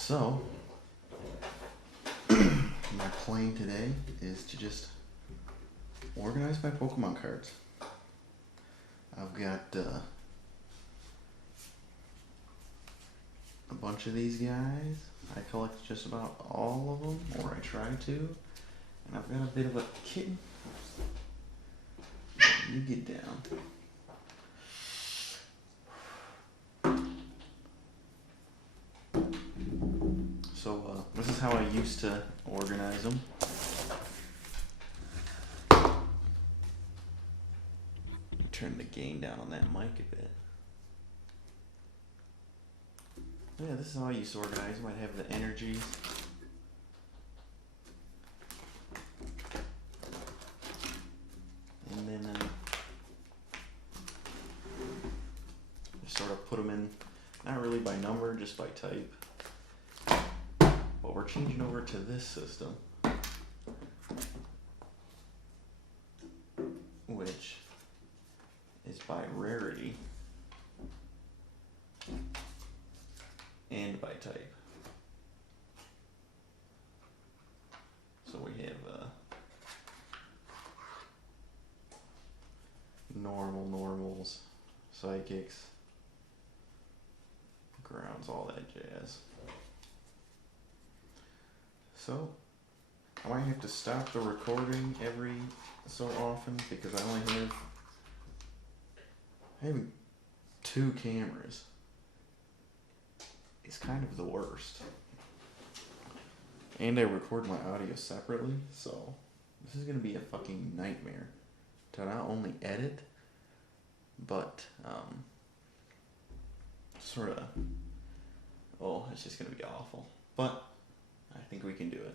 So, my plan today is to just organize my Pokemon cards. I've got a bunch of these guys. I collect just about all of them, or I try to. And I've got a bit of a kitten. You get down. So this is how I used to organize them. Turn the gain down on that mic a bit. Yeah, this is how I used to organize them. I'd have the energies. And then just sort of put them in, not really by number, just by type. But we're changing over to this system, which is by rarity and by type. So we have normals, psychics, grounds, all that jazz. So I might have to stop the recording every so often because I only have 2 cameras. It's kind of the worst. And I record my audio separately, so this is gonna be a fucking nightmare to not only edit, but it's just gonna be awful. But I think we can do it.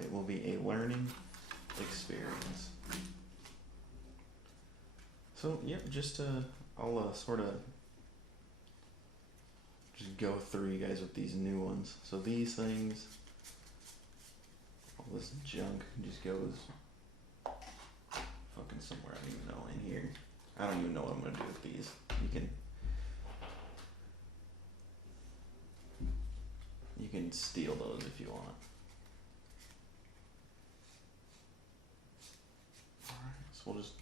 It will be a learning experience. So, yep, I'll sort of just go through you guys with these new ones. So these things, all this junk just goes fucking somewhere I don't even know in here. I don't even know what I'm going to do with these. You can steal those if you want. Alright, so we'll just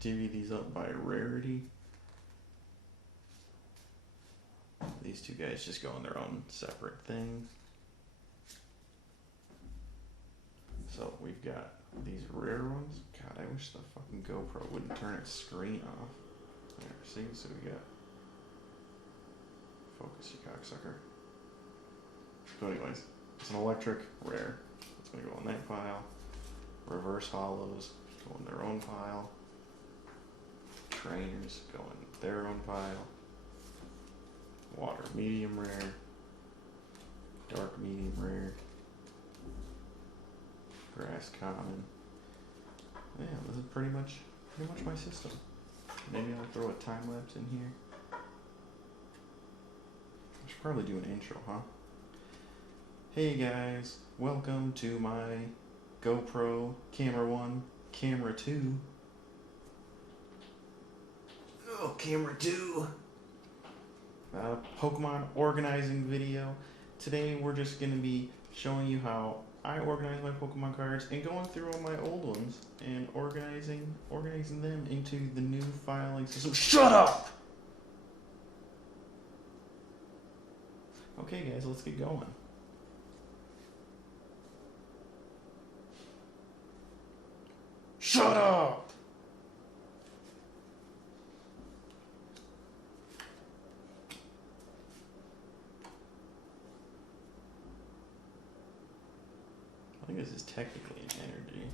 divvy these up by rarity. These 2 guys just go on their own separate things. So we've got these rare ones. God, I wish the fucking GoPro wouldn't turn its screen off. There, see? So we got... Focus, you cocksucker. So anyways, it's an electric rare. It's going to go in that pile. Reverse hollows go in their own pile. Trainers go in their own pile. Water medium rare. Dark medium rare. Grass common. Yeah, this is pretty much my system. Maybe I'll throw a time lapse in here. I should probably do an intro, huh? Hey guys, welcome to my GoPro Camera 1, Camera 2. Oh, Camera 2! Pokemon organizing video. Today we're just going to be showing you how I organize my Pokemon cards and going through all my old ones and organizing them into the new filing system. Shut up! Okay guys, let's get going. Shut up! I think this is technically an energy.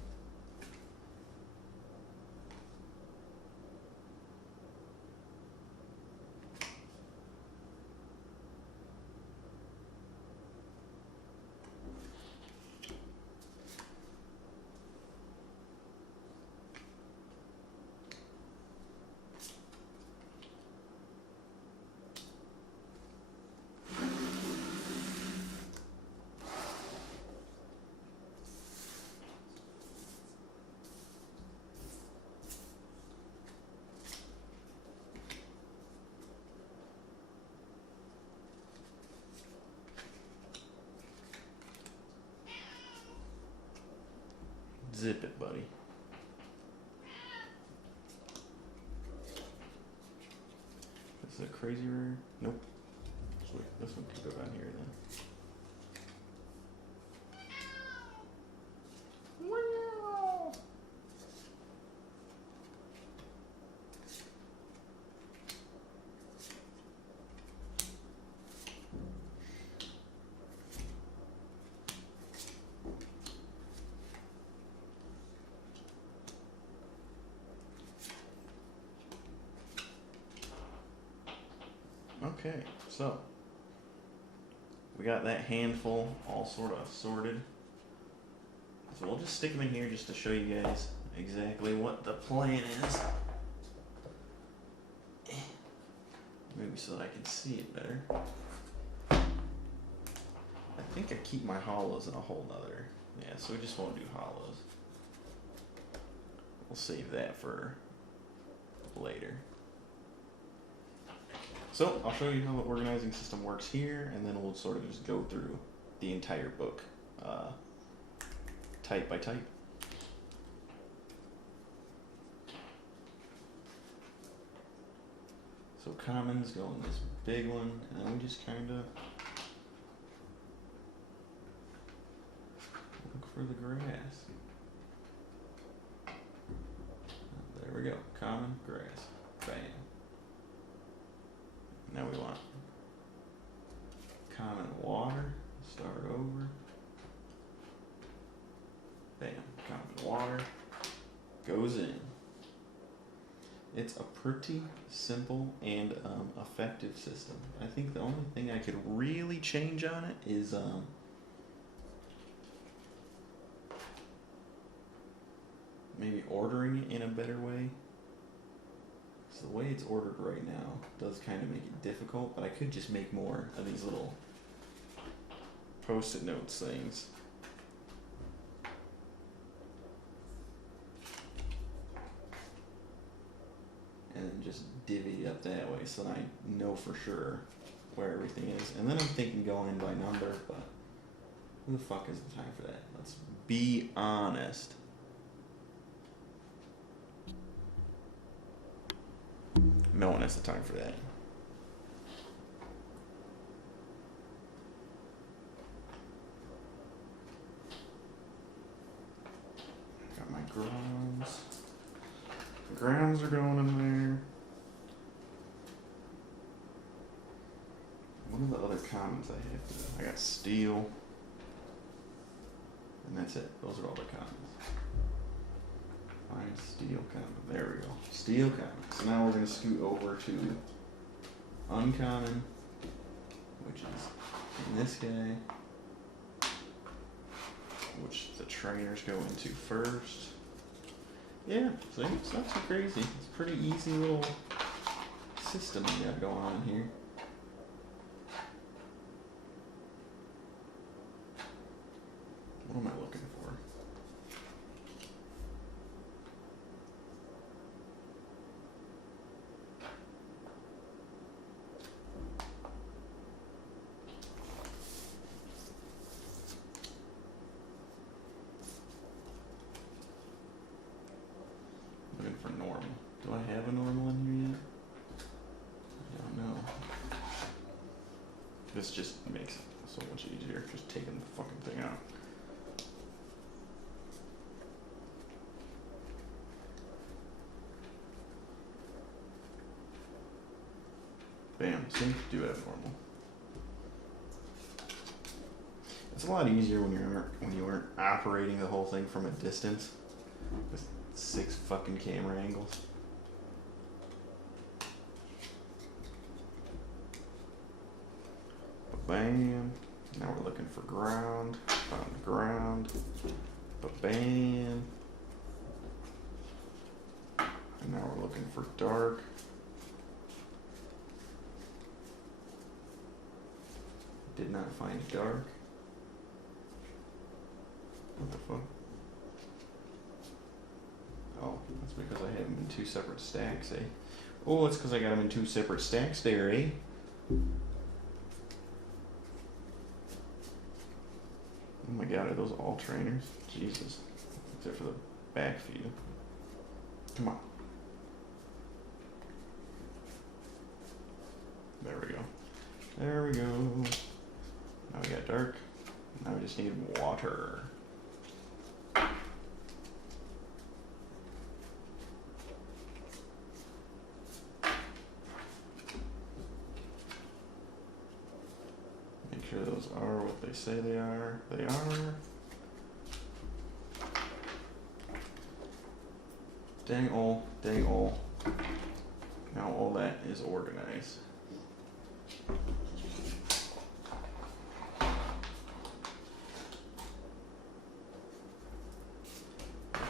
Zip it, buddy. Is it crazy rare? Nope. Sweet. This one can go down here then. Okay, so we got that handful all sort of sorted. So we'll just stick them in here just to show you guys exactly what the plan is. Maybe so that I can see it better. I think I keep my hollows in a whole nother. Yeah, so we just won't do hollows. We'll save that for later. So I'll show you how the organizing system works here, and then we'll sort of just go through the entire book, type by type. So commons go in this big one, and then we just kind of look for the grass. There we go, common, grass, bam. Now we want common water, start over, bam, common water, goes in. It's a pretty simple and effective system. I think the only thing I could really change on it is maybe ordering it in a better way. So the way it's ordered right now does kind of make it difficult, but I could just make more of these little post-it notes things. And then just divvy it up that way so that I know for sure where everything is. And then I'm thinking going in by number, but who the fuck is the time for that? Let's be honest. No one has the time for that. Got my grounds. The grounds are going in there. What are the other commons I have to do? I got steel. And that's it. Those are all the commons. Find steel common. There we go. Steel common. So now we're going to scoot over to uncommon, which is in this guy, which the trainers go into first. Yeah, see, it's not too crazy. It's a pretty easy little system we got going on here. What am I looking for? Looking for normal. Do I have a normal in here yet? I don't know. This just makes it so much easier, just taking the fucking thing out. Bam, see, do have normal. It's a lot easier when you aren't operating the whole thing from a distance with 6 fucking camera angles. Bam. Now we're looking for ground. Found the ground. Bam. And now we're looking for dark. Did not find dark. What the fuck? Oh, that's because I have them in 2 separate stacks, eh? Oh, it's because I got them in 2 separate stacks there, eh? Oh my god, are those all trainers? Jesus. except for the back view. Come on. There we go. There we go. Now we got dark. Now we just need water. Make sure those are what they say they are. They are. Dang all, dang all. Now all that is organized.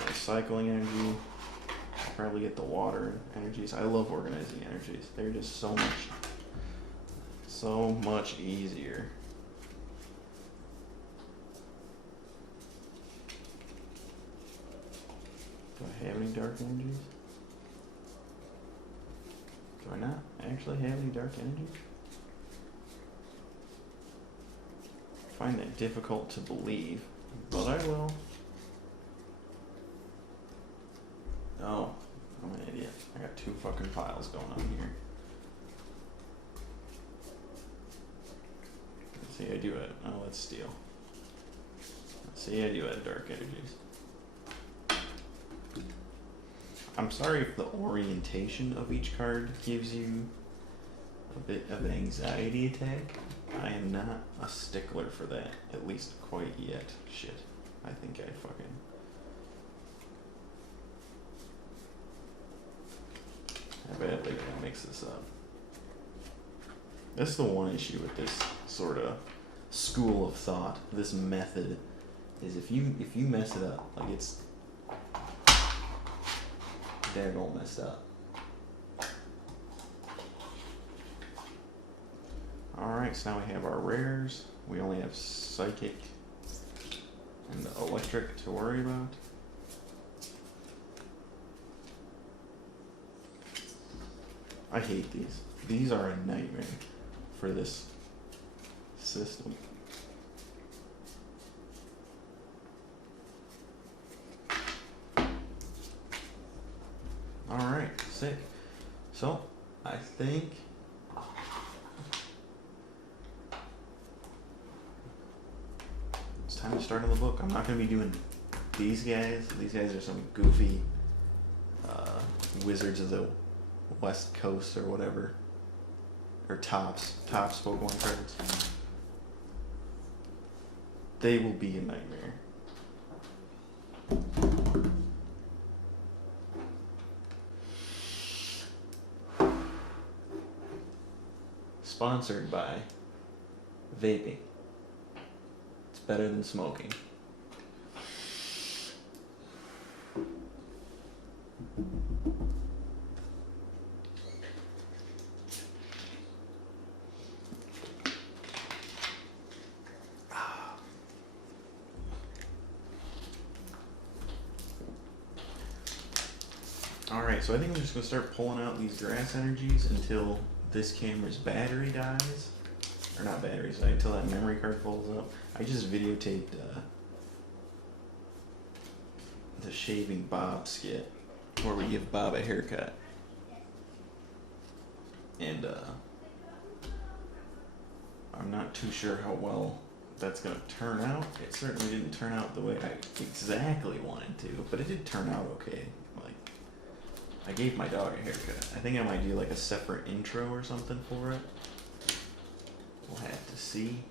Recycling energy. I'll probably get the water energies. I love organizing energies. They're just so much easier. Do I have any dark energies? Do I not actually have any dark energies? I find that difficult to believe, but I will. Oh, I'm an idiot. I got two fucking piles going on here. Let's see, I do it. Oh, let's steal. Let's see, I do have dark energies. I'm sorry if the orientation of each card gives you a bit of an anxiety attack. I am not a stickler for that, at least quite yet. Shit. I think I fucking... I badly gonna mix this up. That's the one issue with this sort of school of thought, this method, is if you mess it up, like it's daggone messed up. Alright, so now we have our rares. We only have psychic and electric to worry about. I hate these. These are a nightmare for this system. Alright, sick. So, I think it's time to start on the book. I'm not going to be doing these guys. These guys are some goofy wizards of the West Coast or whatever. Or tops Pokemon cards. They will be a nightmare. Sponsored by vaping. It's better than smoking. Alright, so I think I'm just going to start pulling out these grass energies until this camera's battery dies. Or not batteries, until that memory card falls up. I just videotaped the shaving Bob skit, where we give Bob a haircut. And I'm not too sure how well that's going to turn out. It certainly didn't turn out the way I exactly wanted to, but it did turn out okay. I gave my dog a haircut. I think I might do like a separate intro or something for it. We'll have to see.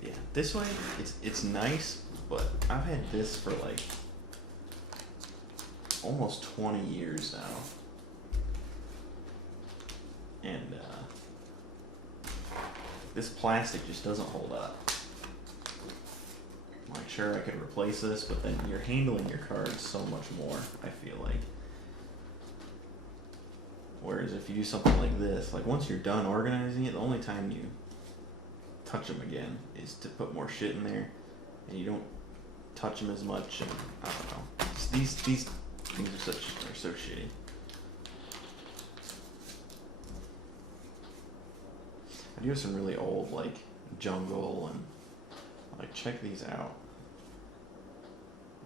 Yeah, this way it's nice, but I've had this for like almost 20 years now. And this plastic just doesn't hold up. Like, sure, I could replace this, but then you're handling your cards so much more, I feel like. Whereas if you do something like this, like once you're done organizing it, the only time you touch them again is to put more shit in there, and you don't touch them as much, and I don't know. These things are so shitty. I do have some really old, like, jungle and Like, check these out.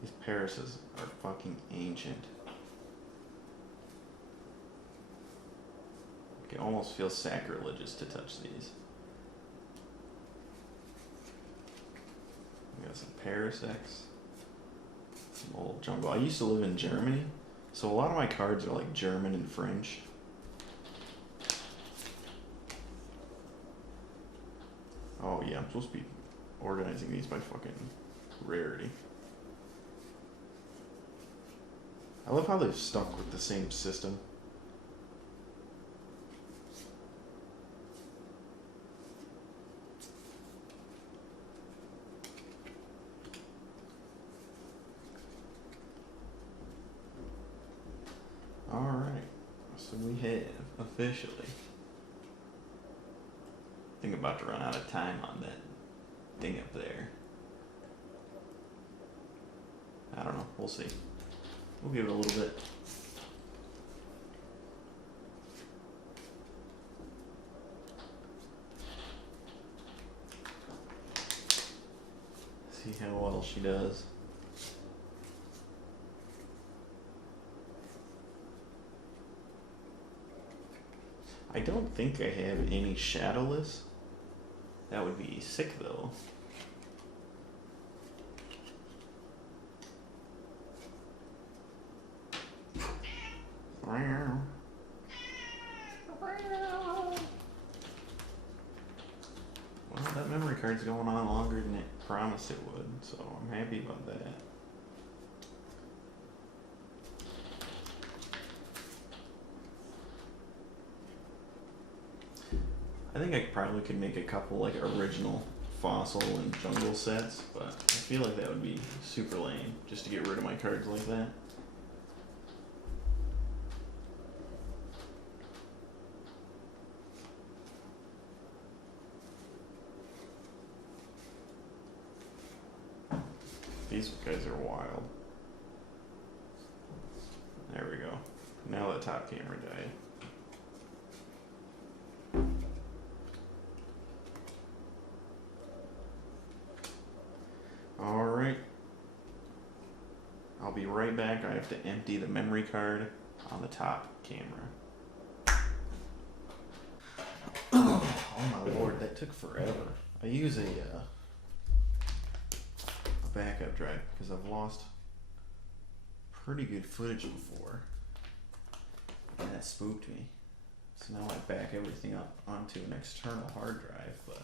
These Parises are fucking ancient. It almost feels sacrilegious to touch these. We got some Parasects. Some old jungle. I used to live in Germany, so a lot of my cards are like German and French. Oh yeah, I'm supposed to be organizing these by fucking rarity. I love how they've stuck with the same system. Alright, so we have officially, I think I'm about to run out of time on that thing up there. I don't know, we'll see. We'll give it a little bit. See how well she does. I don't think I have any shadowless. That would be sick though. Well, that memory card's going on longer than it promised it would, so I'm happy about that. I think I probably could make a couple like original fossil and jungle sets, but I feel like that would be super lame just to get rid of my cards like that. These guys are wild. There we go. Now the top camera died. Alright. I'll be right back. I have to empty the memory card on the top camera. Oh my lord, that took forever. I use a backup drive because I've lost pretty good footage before. And that spooked me. So now I back everything up onto an external hard drive, but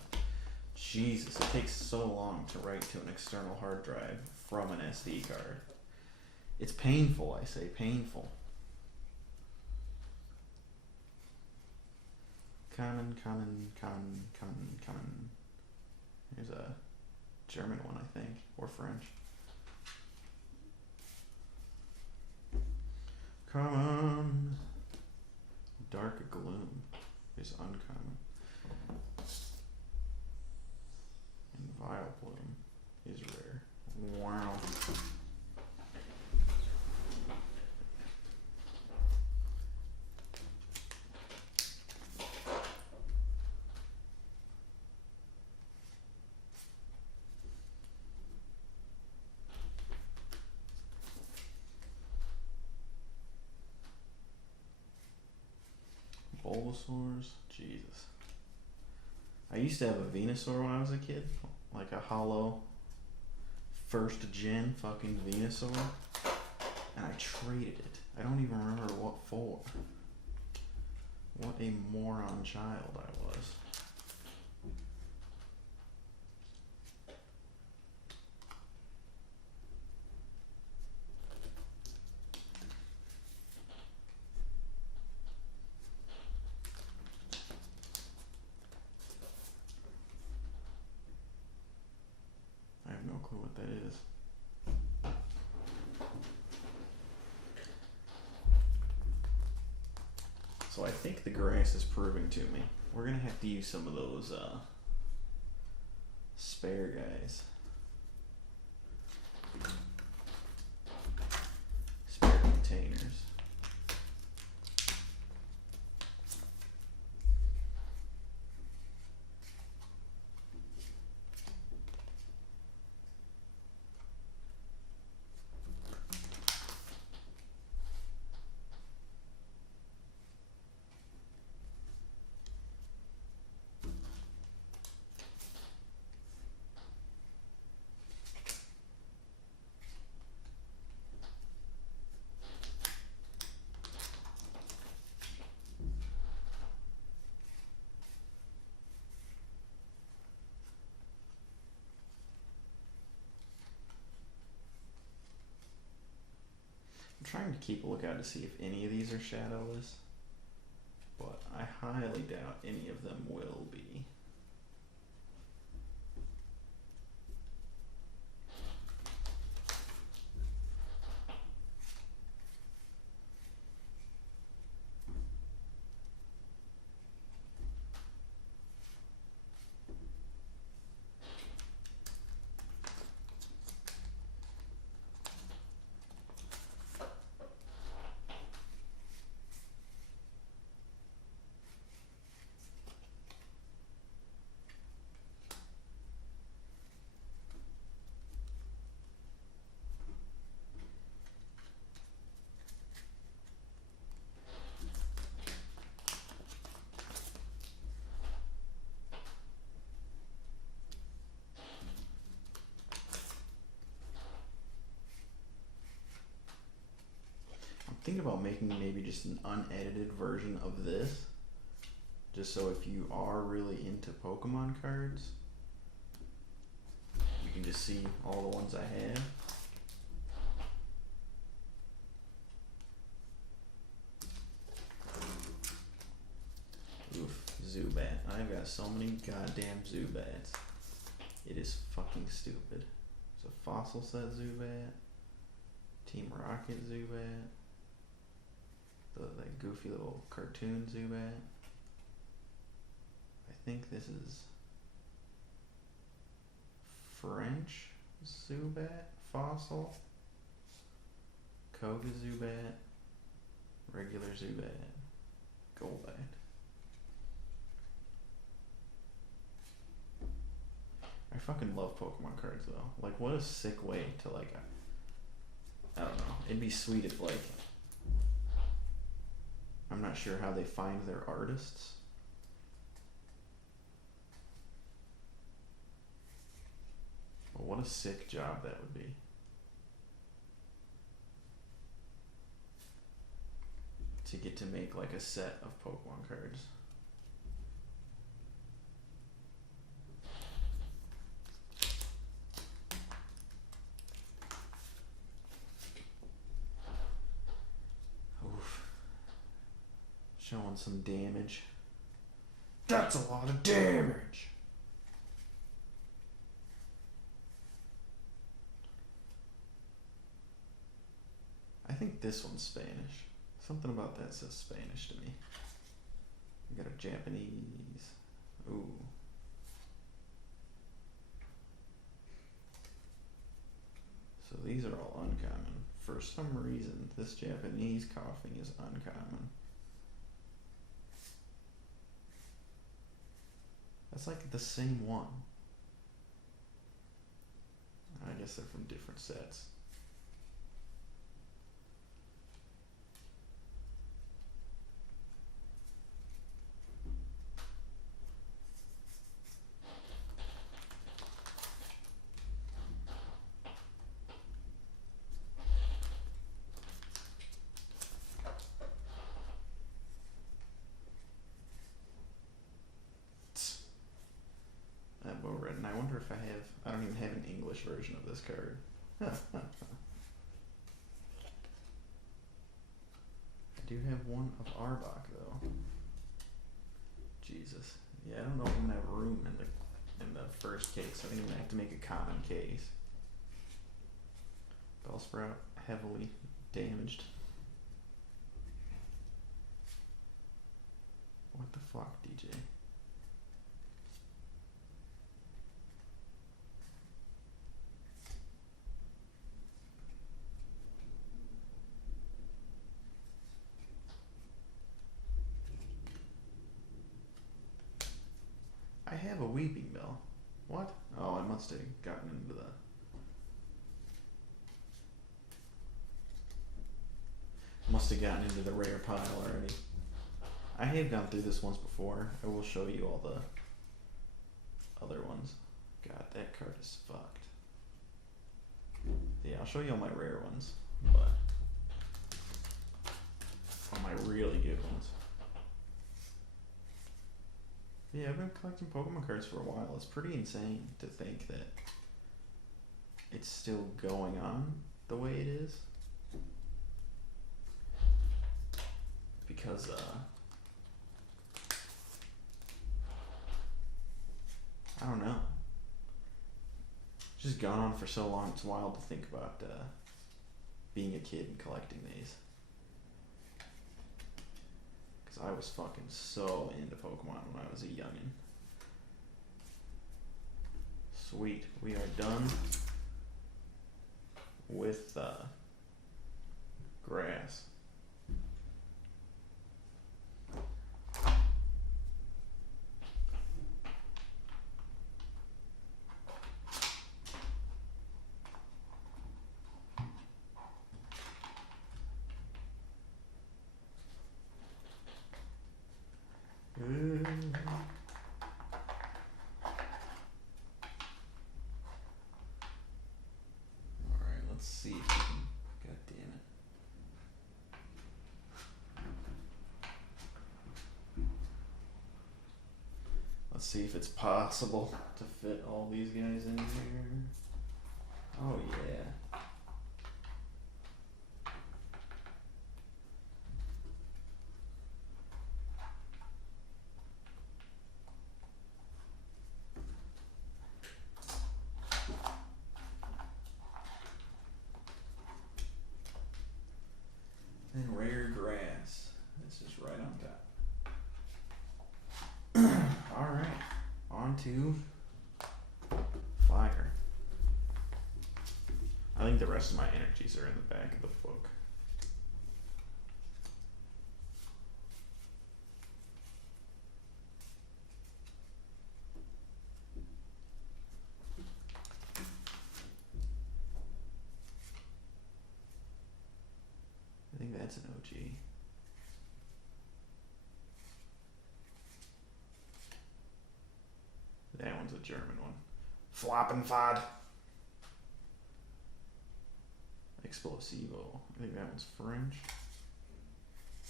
Jesus, it takes so long to write to an external hard drive from an SD card. It's painful, I say, painful. Kamen. Here's a German one, I think, or French. Come on. Dark Gloom is uncommon. And Vile Bloom is rare. Wow. Bulbasaurs? Jesus. I used to have a Venusaur when I was a kid. Like a hollow first gen fucking Venusaur. And I traded it. I don't even remember what for. What a moron child I was. I have no clue what that is. So I think the grass is proving to me. We're gonna have to use some of those spare guys. Spare containers. trying to keep a lookout to see if any of these are shadowless, but I highly doubt any of them will be. Think about making maybe just an unedited version of this, just so if you are really into Pokemon cards, you can just see all the ones I have. Oof, Zubat. I've got so many goddamn Zubats. It is fucking stupid. It's a fossil set Zubat, Team Rocket Zubat, that goofy little cartoon Zubat. I think this is French Zubat, fossil, Koga Zubat, regular Zubat, Golbat. I fucking love Pokemon cards though. Like, what a sick way to, like, I don't know. It'd be sweet if, like, I'm not sure how they find their artists. But what a sick job that would be. To get to make like a set of Pokemon cards. Showing some damage. That's a lot of damage. I think this one's Spanish. Something about that says Spanish to me. We got a Japanese. Ooh. So these are all uncommon. For some reason, this Japanese coughing is uncommon. That's like the same one. I guess they're from different sets. And I wonder if I don't even have an English version of this card. I do have one of Arbok though. Jesus. Yeah, I don't know if I'm gonna have room in the first case. I think I'm gonna have to make a common case. Bellsprout heavily damaged. What the fuck, DJ? I have a Weeping Bell. What? Oh, I must have gotten into the... Must have gotten into the rare pile already. I have gone through this once before. I will show you all the other ones. God, that card is fucked. Yeah, I'll show you all my rare ones, but all my really good ones. Yeah, I've been collecting Pokemon cards for a while. It's pretty insane to think that it's still going on the way it is. because I don't know. It's just gone on for so long. It's wild to think about being a kid and collecting these. Because I was fucking so into Pokemon when I was a youngin'. Sweet, we are done with grass. Alright, let's see if we can. God damn it. Let's see if it's possible to fit all these guys in here. Oh, yeah. And rare grass. This is right on top. Alright, on to fire. I think the rest of my energies are in the back of the book. I think that's an OG. That one's a German one. Floppenfad. Explosivo. I think that one's French.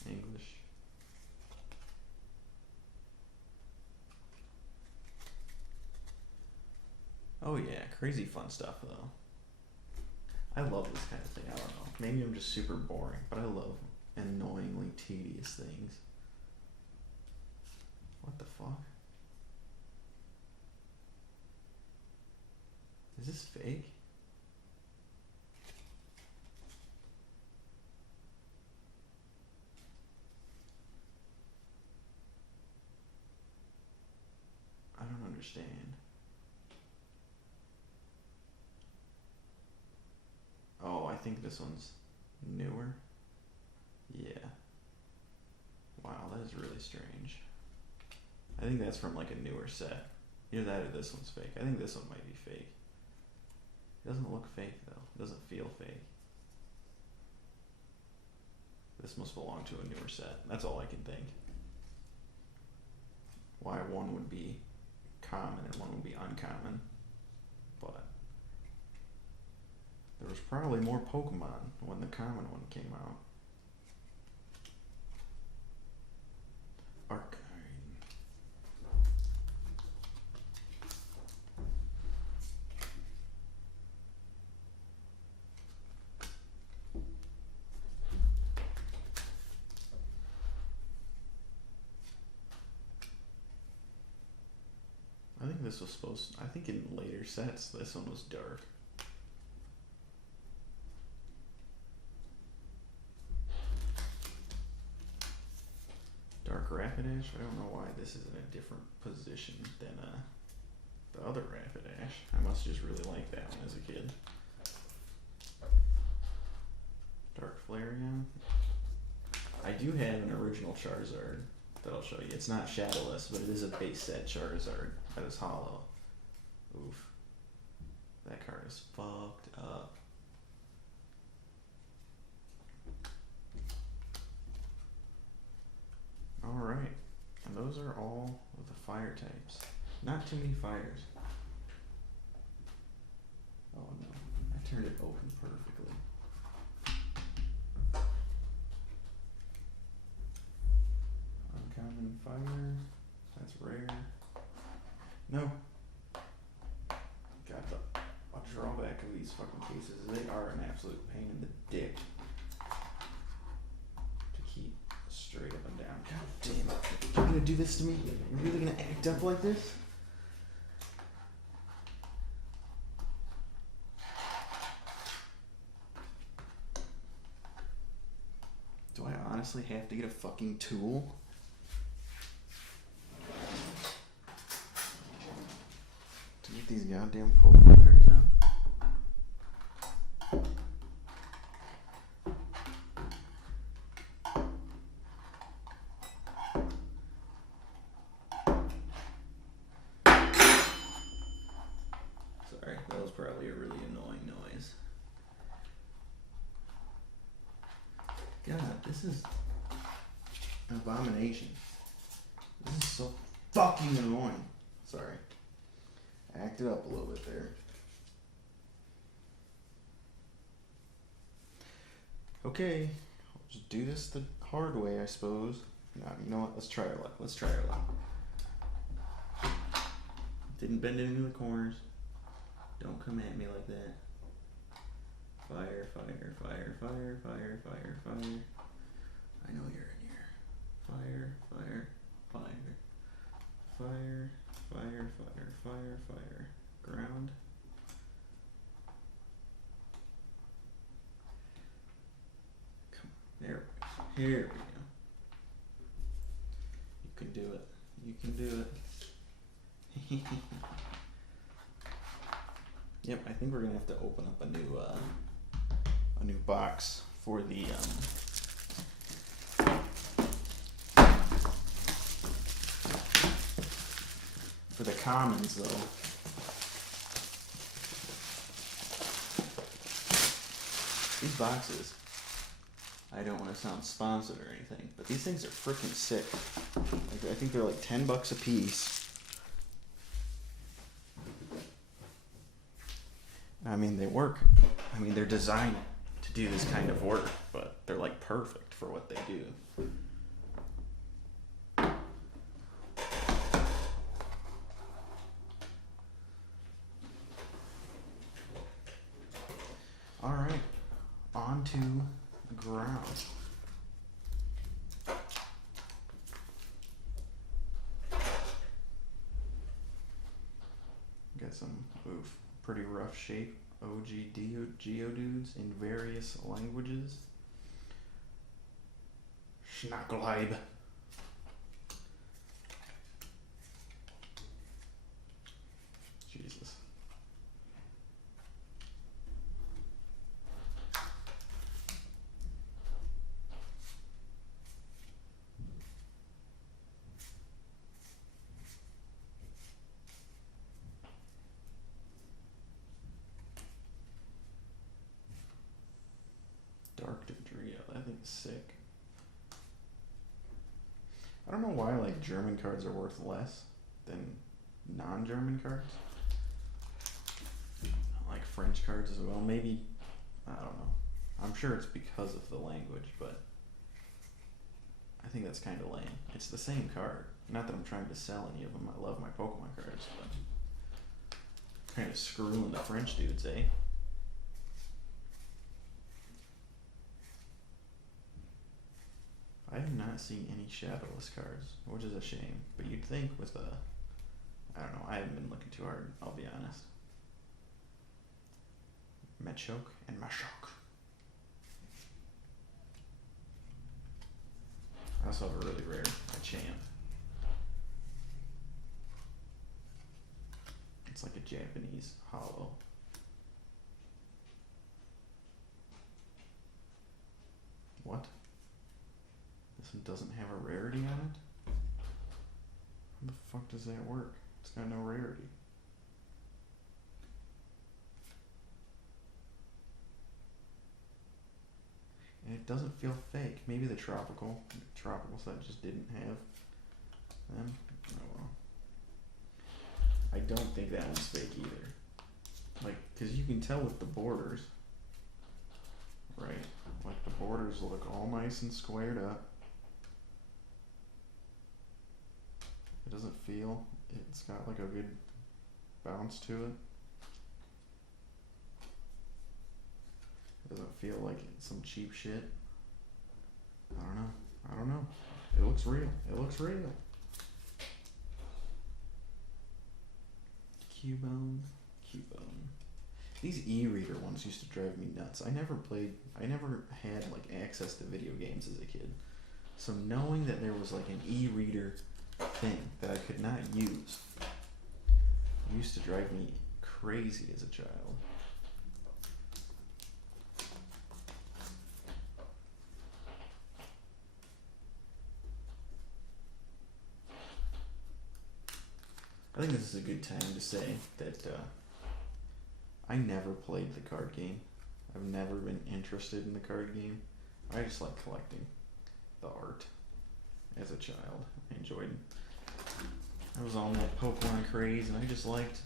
English. Oh yeah, crazy fun stuff though. I love this kind of thing, I don't know. Maybe I'm just super boring, but I love annoyingly tedious things. What the fuck? Is this fake? I don't understand. Oh, I think this one's newer. Yeah. Wow, that is really strange. I think that's from like a newer set. Either that or this one's fake. I think this one might be fake. It doesn't look fake though. It doesn't feel fake. This must belong to a newer set. That's all I can think. Why one would be common and one would be uncommon. But there was probably more Pokemon when the common one came out. Arcane. I think this was supposed. I think in later sets, this one was dark. Dark Rapidash. I don't know why this is in a different position than the other Rapidash. I must just really like that one as a kid. Dark Flareon. I do have an original Charizard that I'll show you. It's not shadowless, but it is a base set Charizard that is hollow. Oof. That card is fucked up. Alright. And those are all of the fire types. Not too many fires. Oh no. I turned it open perfectly. Uncommon fire. That's rare. No. Got the drawback of these fucking cases. They are an absolute pain in the dick to keep straight. straight up and down. God damn it. You're gonna do this to me? You're really gonna act up like this? Do I honestly have to get a fucking tool? To get these goddamn Pokemon cards out? Sorry, that was probably a really annoying noise. God, this is an abomination. This is so fucking annoying. Sorry. Acted up a little bit there. Okay, I'll just do this the hard way, I suppose. No, you know what? Let's try our luck. Let's try our luck. Didn't bend it into the corners. Don't come at me like that. Fire, fire, fire, fire, fire, fire, fire. I know you're in here. Fire, fire, fire. Fire, fire, fire, fire, fire. Ground. Come on. There we go. Here we go. You can do it. You can do it. Yep, I think we're gonna have to open up a new box for the commons though. These boxes, I don't want to sound sponsored or anything, but these things are freaking sick. Like, I think they're like $10 a piece. I mean, they work. I mean, they're designed to do this kind of work, but they're like perfect for what they do. All right, on to the ground. Got some pretty rough shape OG Geodudes in various languages. Schnackleib. Jesus. Dark Dodrio, that thing's sick. I don't know why like German cards are worth less than non-German cards. Like French cards as well. Maybe, I don't know. I'm sure it's because of the language, but I think that's kind of lame. It's the same card. Not that I'm trying to sell any of them. I love my Pokemon cards, but kind of screwing the French dudes, eh? I have not seen any shadowless cards, which is a shame. But you'd think with I don't know, I haven't been looking too hard, I'll be honest. Machoke and Machoke. I also have a really rare Machamp. It's like a Japanese hollow. What? This one doesn't have a rarity on it? How the fuck does that work? It's got no rarity. And it doesn't feel fake. Maybe the tropical side just didn't have them. Oh well. I don't think that one's fake either. Like, cause you can tell with the borders. Right? Like the borders look all nice and squared up. It doesn't feel, it's got like a good bounce to it. It doesn't feel like it's some cheap shit. I don't know. looks real. It looks real. Cubone. These e-reader ones used to drive me nuts. I never had like access to video games as a kid. So knowing that there was like an e-reader thing that I could not use used to drive me crazy as a child. I think this is a good time to say that I never played the card game. I've never been interested in the card game. I just like collecting the art as a child. I enjoyed it. I was on that Pokemon craze and I just liked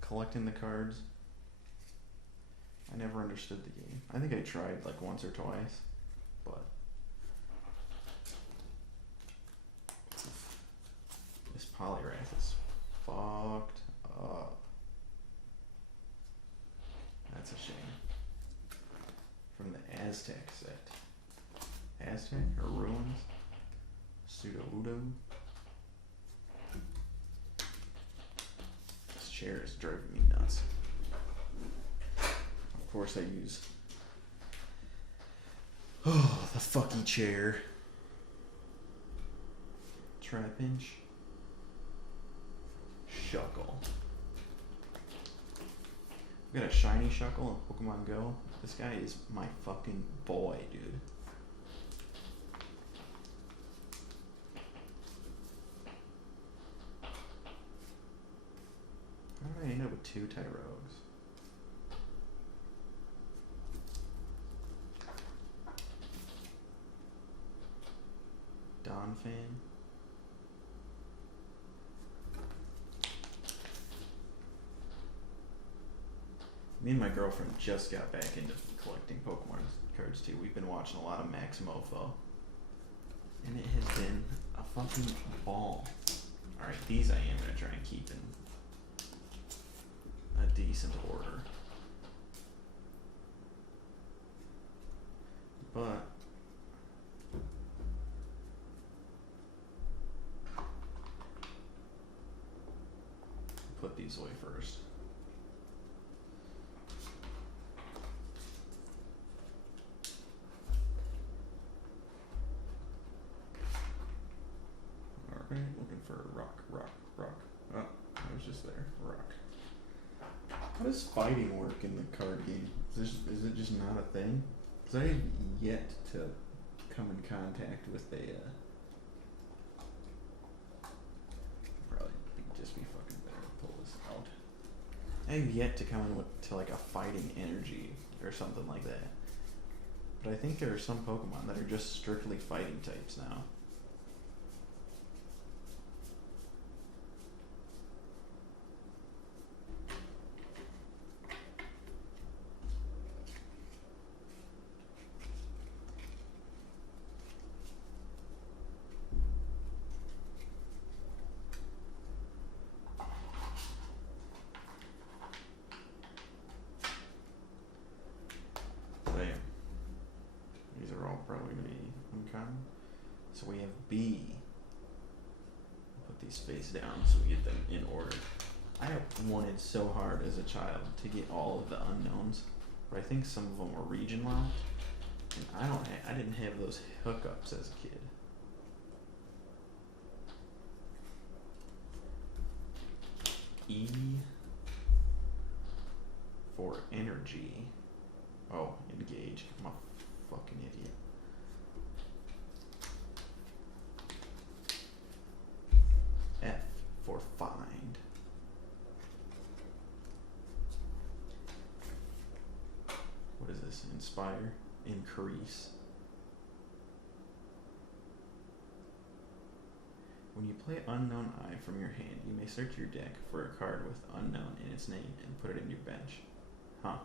collecting the cards. I never understood the game. I think I tried like once or twice, but this Poliwag is fucked up. That's a shame. From the Aztec set. Aztec or Ruins? Pseudo-Udo. This chair is driving me nuts. Of course I use the fucky chair. Trapinch. Shuckle. We got a shiny Shuckle in Pokemon Go. This guy is my fucking boy, dude. How did I end up with 2 Tyrogues? Donphan. Me and my girlfriend just got back into collecting Pokemon cards too. We've been watching a lot of Maximofo. And it has been a fucking ball. Alright, these I am going to try and keep in a decent order. But put these away first. Alright, looking for a rock. Oh, I was just there. Rock. How does fighting work in the card game? Is it just not a thing? Because I have yet to come in contact with a probably just be fucking better to pull this out. I have yet to come in to like a fighting energy or something like that. But I think there are some Pokemon that are just strictly fighting types now. So we have B. Put these face down so we get them in order. I wanted so hard as a child to get all of the unknowns, but I think some of them were region locked, and I didn't have those hookups as a kid. E for energy. Oh, engage. I'm a fucking idiot. F for find. What is this? Inspire. Increase. When you play Unknown Eye from your hand, you may search your deck for a card with unknown in its name and put it in your bench. Huh.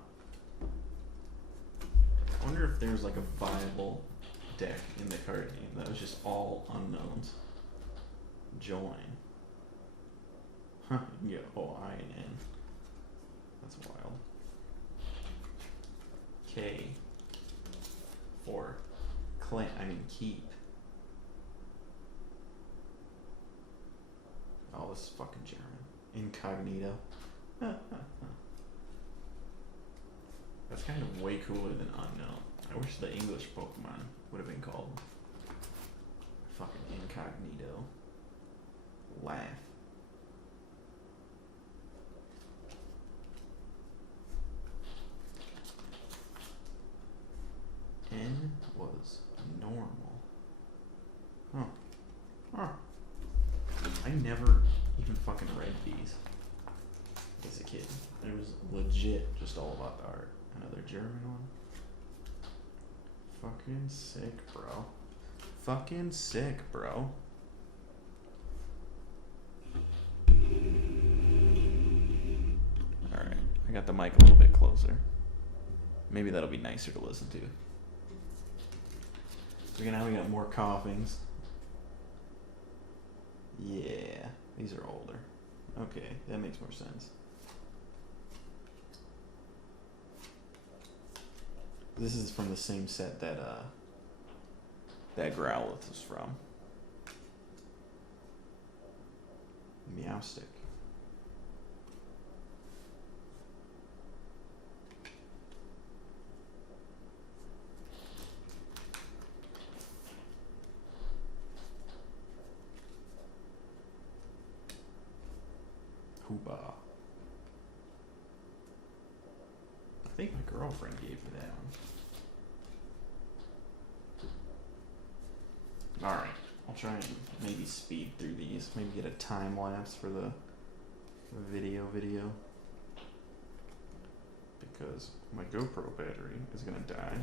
I wonder if there's like a viable deck in the card game that was just all unknowns. Join. Huh, you can get O-I and N. That's wild. K for keep. Oh, this is fucking German. Incognito. That's kind of way cooler than unknown. I wish the English Pokemon would have been called fucking Incognito. Laugh. N was normal. Huh. I never even fucking read these as a kid. It was legit just all about the art. Another German one. Fucking sick, bro. Fucking sick, bro. Alright, I got the mic a little bit closer. Maybe that'll be nicer to listen to. So now we got more coughings. Yeah, these are older. Okay, that makes more sense. This is from the same set that that Growlithe was from. Meowstick. Hooba. I think my girlfriend gave me that one. Alright, I'll try and maybe speed through these. Maybe get a time lapse for the video. Because my GoPro battery is gonna die.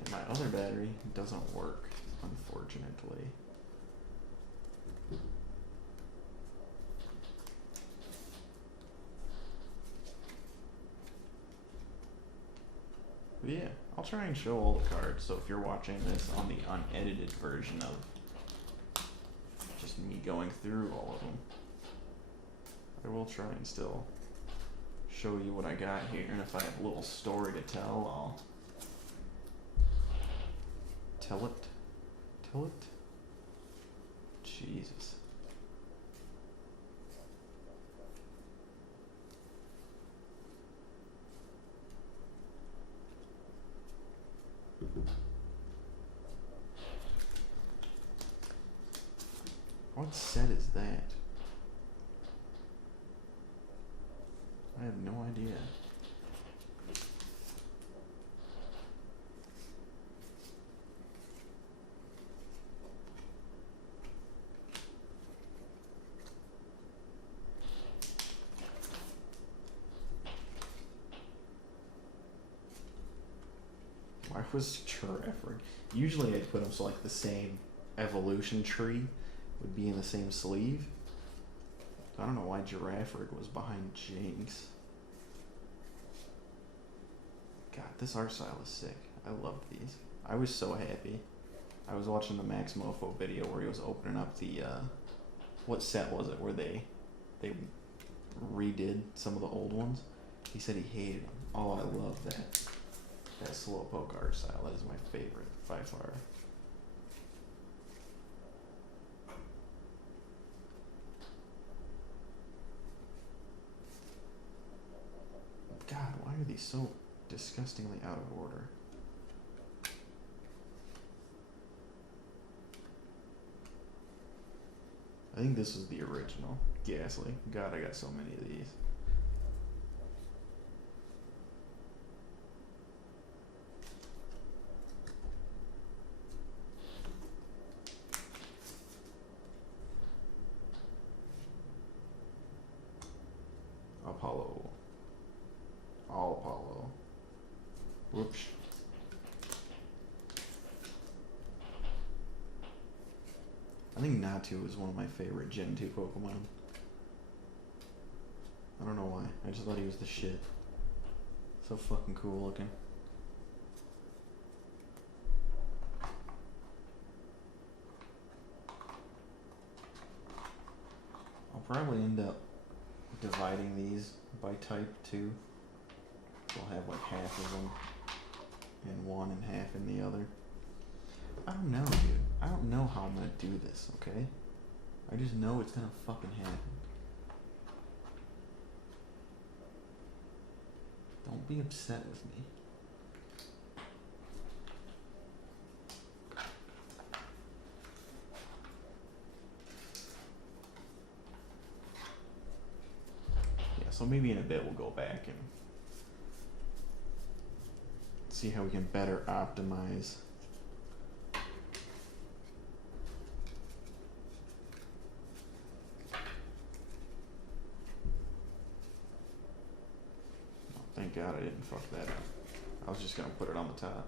And my other battery doesn't work, unfortunately. But yeah, I'll try and show all the cards. So if you're watching this on the unedited version of just me going through all of them, I will try and still show you what I got here. And if I have a little story to tell, I'll tell it. Jesus. What set is that? I have no idea. Why was Giraffe? Usually I'd put them so like the same evolution tree would be in the same sleeve. I don't know why Giraffe was behind Jinx. God, this art style is sick. I love these. I was so happy. I was watching the Max Mofo video where he was opening up the what set was it where they redid some of the old ones. He said he hated them. Oh, I love that slowpoke art style. That is my favorite by far. God, why are these so disgustingly out of order? I think this is the original Ghastly. God, I got so many of these. Apollo. All Apollo. Whoops. I think Natu is one of my favorite Gen 2 Pokemon. I don't know why. I just thought he was the shit. So fucking cool looking. I'll probably end up dividing these by type too. We'll have like half of them in one and half in the other. I how I'm gonna do this, okay? I just know it's gonna fucking happen. Don't be upset with me. Yeah, so maybe in a bit we'll go back and see how we can better optimize. Thank God I didn't fuck that up. I was just gonna put it on the top.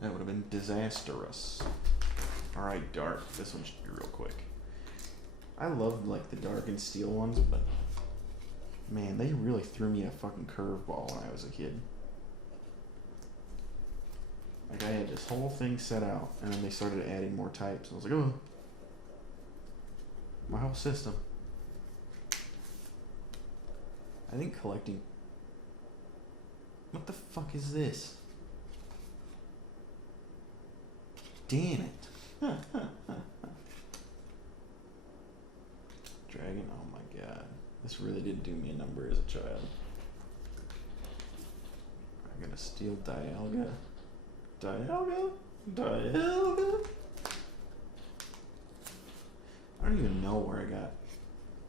That would have been disastrous. Alright, dark. This one should be real quick. I love like the dark and steel ones, but man, they really threw me a fucking curveball when I was a kid. Like I had this whole thing set out, and then they started adding more types. I was like, oh, my whole system. I think collecting. What the fuck is this? Damn it. Dragon, oh my god. This really did do me a number as a child. I got a steel Dialga. Dialga? Dialga? I don't even know where I got.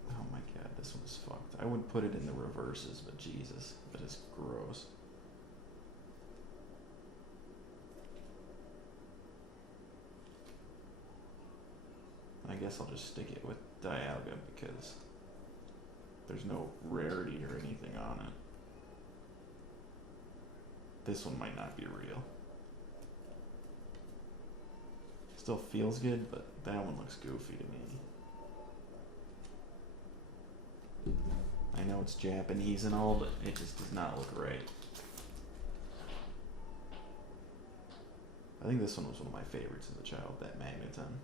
Oh my god, this one's fucked. I would put it in the reverses, but Jesus, that is gross. I guess I'll just stick it with Dialga because there's no rarity or anything on it. This one might not be real. Still feels good, but that one looks goofy to me. I know it's Japanese and all, but it just does not look right. I think this one was one of my favorites as a child, that Magneton.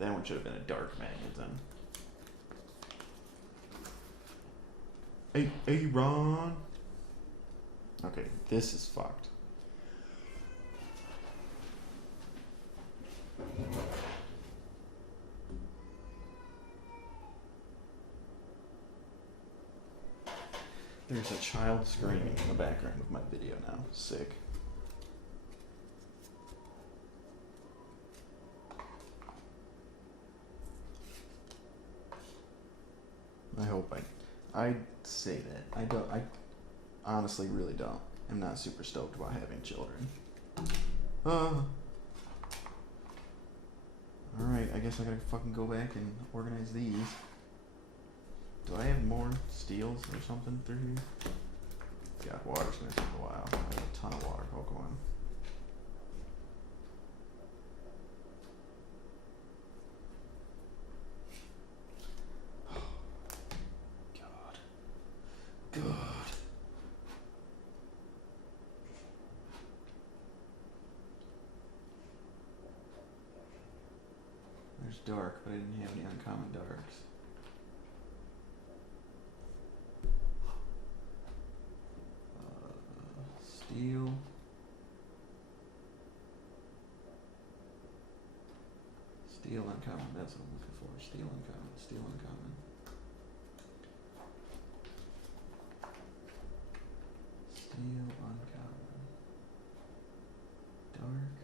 That one should have been a dark Magneton. Hey, Ron. Okay, this is fucked. There's a child screaming in the background of my video now. Sick. I hope I say that. I honestly really don't. I'm not super stoked about having children. Alright, I guess I gotta fucking go back and organize these. Do I have more steels or something through here? God, water's gonna take a while. I have a ton of water Pokemon. God. There's dark, but I didn't have any uncommon darks. Steel. Steel uncommon, that's what I'm looking for. Steel uncommon, steel uncommon. Steel uncommon. Dark.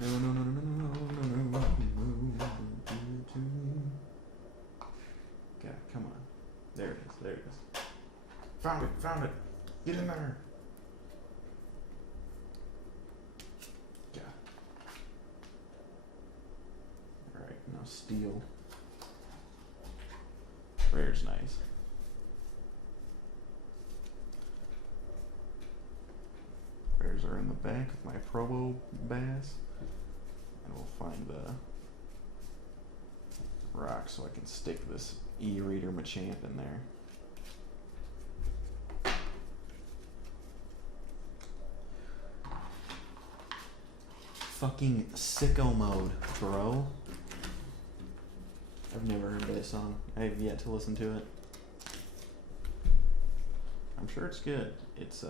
No, no, no, no, no, no, no, no, no, no, do it to me. God, come on. There it is, there it is. Found it, found it. Get in there. Yeah. Alright, now steel. Rare's nice. Rares are in the back of my Probo Bass. And we'll find the rock so I can stick this E-Reader Machamp in there. Fucking sicko mode, bro. I've never heard that song. I have yet to listen to it. I'm sure it's good. It's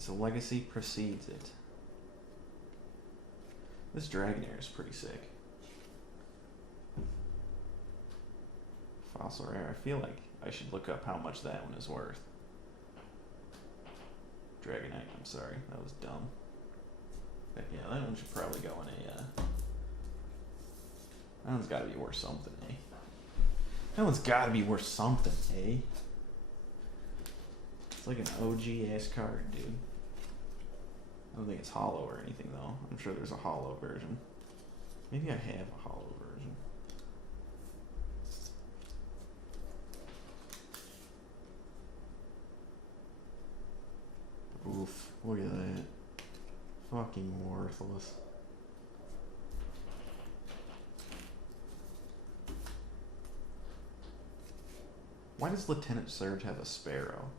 So legacy precedes it. This Dragonair is pretty sick. Fossil rare. I feel like I should look up how much that one is worth. Dragonite, I'm sorry, that was dumb. But yeah, that one should probably go in a, that one's gotta be worth something, eh? That one's gotta be worth something, eh? It's like an OG ass card, dude. I don't think it's hollow or anything though. I'm sure there's a hollow version. Maybe I have a hollow version. Oof, look at that. Fucking worthless. Why does Lieutenant Surge have a sparrow?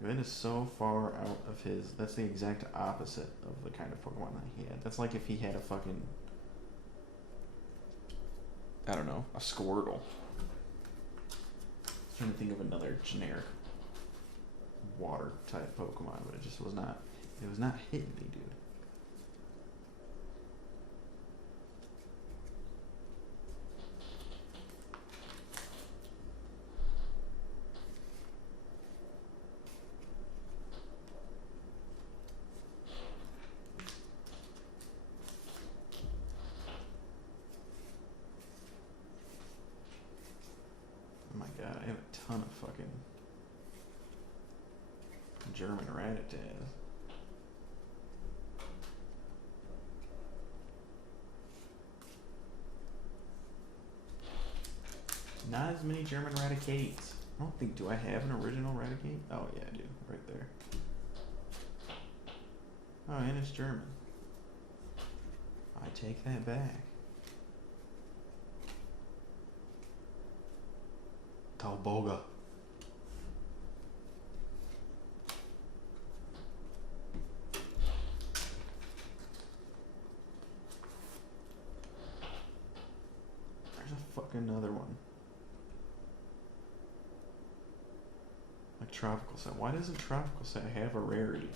Like, that is so far out of his... That's the exact opposite of the kind of Pokemon that he had. That's like if he had a fucking... I don't know, a Squirtle. I'm trying to think of another generic water type Pokemon, but it just was not... It was not hitting me, dude. Oh my god, I have a ton of fucking German Rattata. Not as many German Raticates. I don't think, do I have an original Raticate? Oh yeah, I do, right there. Oh, and it's German. I take that back. Talboga. There's a fucking another one. Like tropical set. Why doesn't tropical set have a rarity?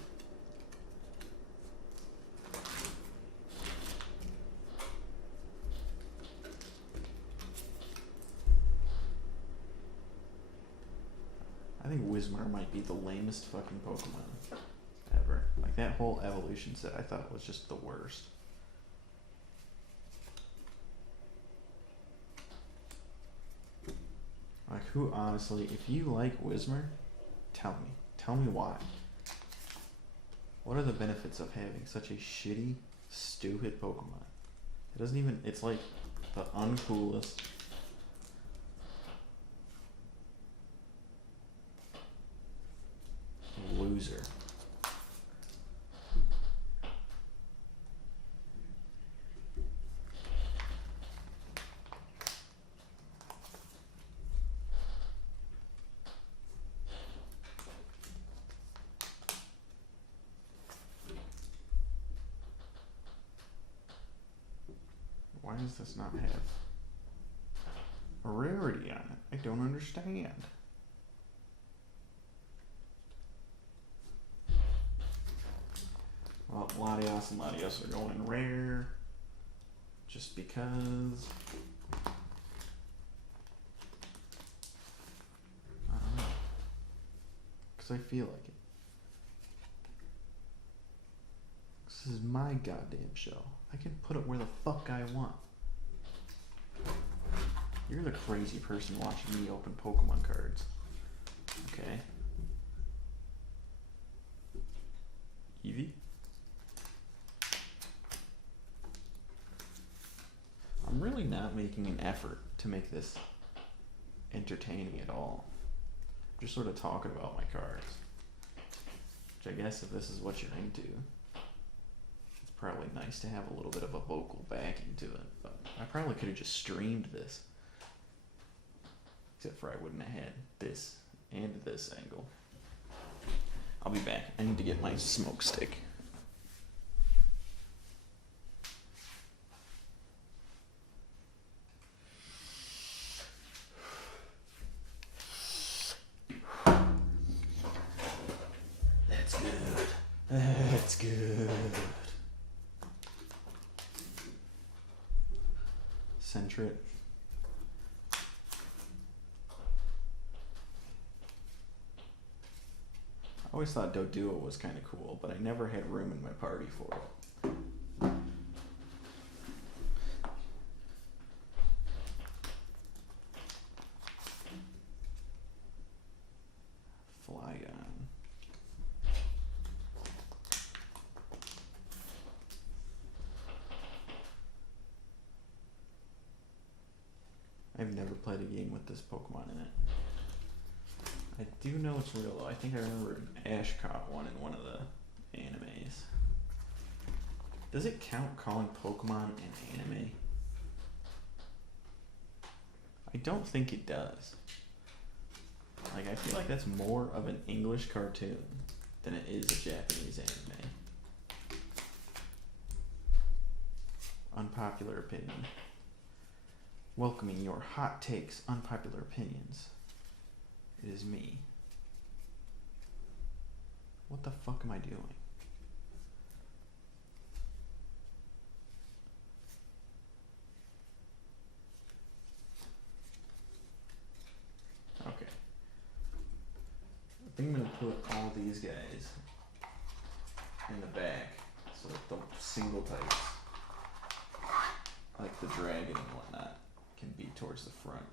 I think Whismur might be the lamest fucking Pokemon ever. Like that whole evolution set I thought was just the worst. Like who honestly, if you like Whismur, tell me. Tell me why. What are the benefits of having such a shitty, stupid Pokemon? It doesn't even, it's like the uncoolest. Loser. Why does this not have a rarity on it? I don't understand. Well, Latios and Latios are going rare. Just because. I don't know. Because I feel like it. This is my goddamn show. I can put it where the fuck I want. You're the crazy person watching me open Pokemon cards. Okay. Eevee? I'm really not making an effort to make this entertaining at all. I'm just sort of talking about my cards. Which I guess if this is what you're into, it's probably nice to have a little bit of a vocal backing to it. But I probably could have just streamed this. Except for I wouldn't have had this and this angle. I'll be back. I need to get my smoke stick. good? Centrit. I always thought Doduo was kind of cool, but I never had room in my party for it. Flygon. I've never played a game with this Pokemon in it. I do know it's real though. I think I remember Ash caught one in one of the animes. Does it count calling Pokemon an anime? I don't think it does. Like, I feel like that's more of an English cartoon than it is a Japanese anime. Unpopular opinion. Welcoming your hot takes, unpopular opinions. It is me. What the fuck am I doing? Okay. I think I'm gonna put all these guys in the back so that the single types, like the dragon and whatnot, can be towards the front.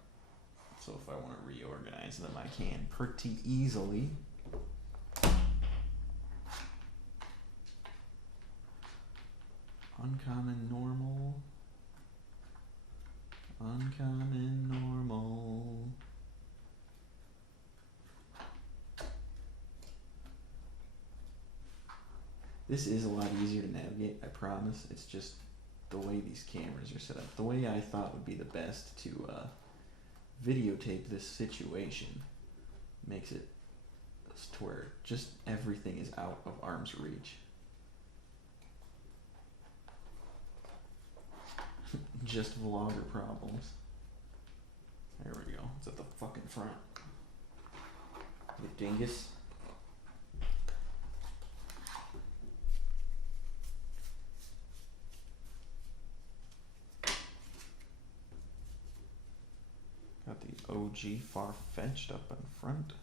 So if I want to reorganize them, I can pretty easily. Uncommon, normal. Uncommon, normal. This is a lot easier to navigate, I promise. It's just the way these cameras are set up. The way I thought would be the best to videotape this situation makes it to where just everything is out of arm's reach. Just vlogger problems. There we go. It's at the fucking front. You dingus. Got the OG Far-Fetched up in front.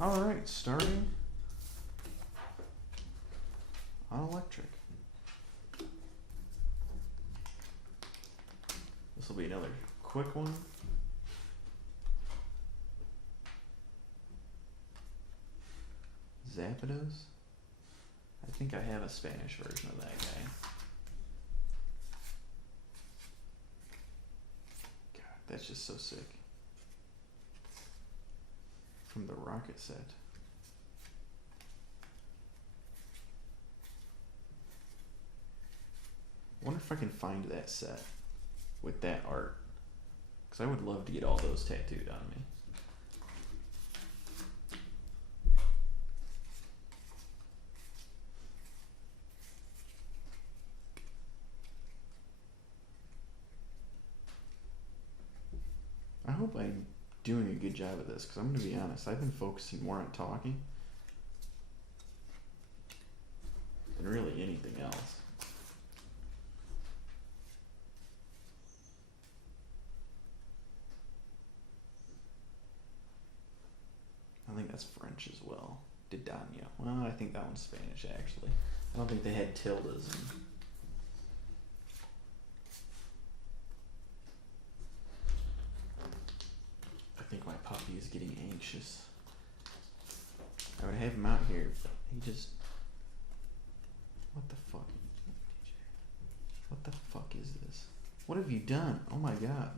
All right, starting on electric. This will be another quick one. Zapdos. I think I have a Spanish version of that guy. God, that's just so sick. From the Rocket set. I wonder if I can find that set with that art, because I would love to get all those tattooed on me. I hope I'm doing a good job of this, because I'm going to be honest, I've been focusing more on talking than really anything else. I think that's French as well. Didania. Well, I think that one's Spanish, actually. I don't think they had tildes. I think my puppy is getting anxious. I would have him out here, but he just... What the fuck? What the fuck is this? What have you done? Oh my god.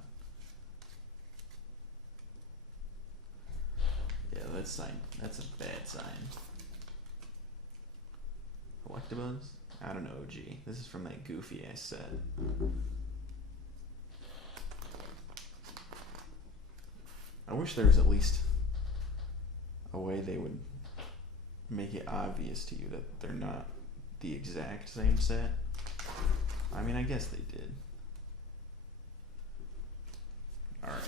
Yeah, that's a bad sign. Collectibles? I don't know, OG. This is from that goofy ass set. I wish there was at least a way they would make it obvious to you that they're not the exact same set. I mean, I guess they did. Alright.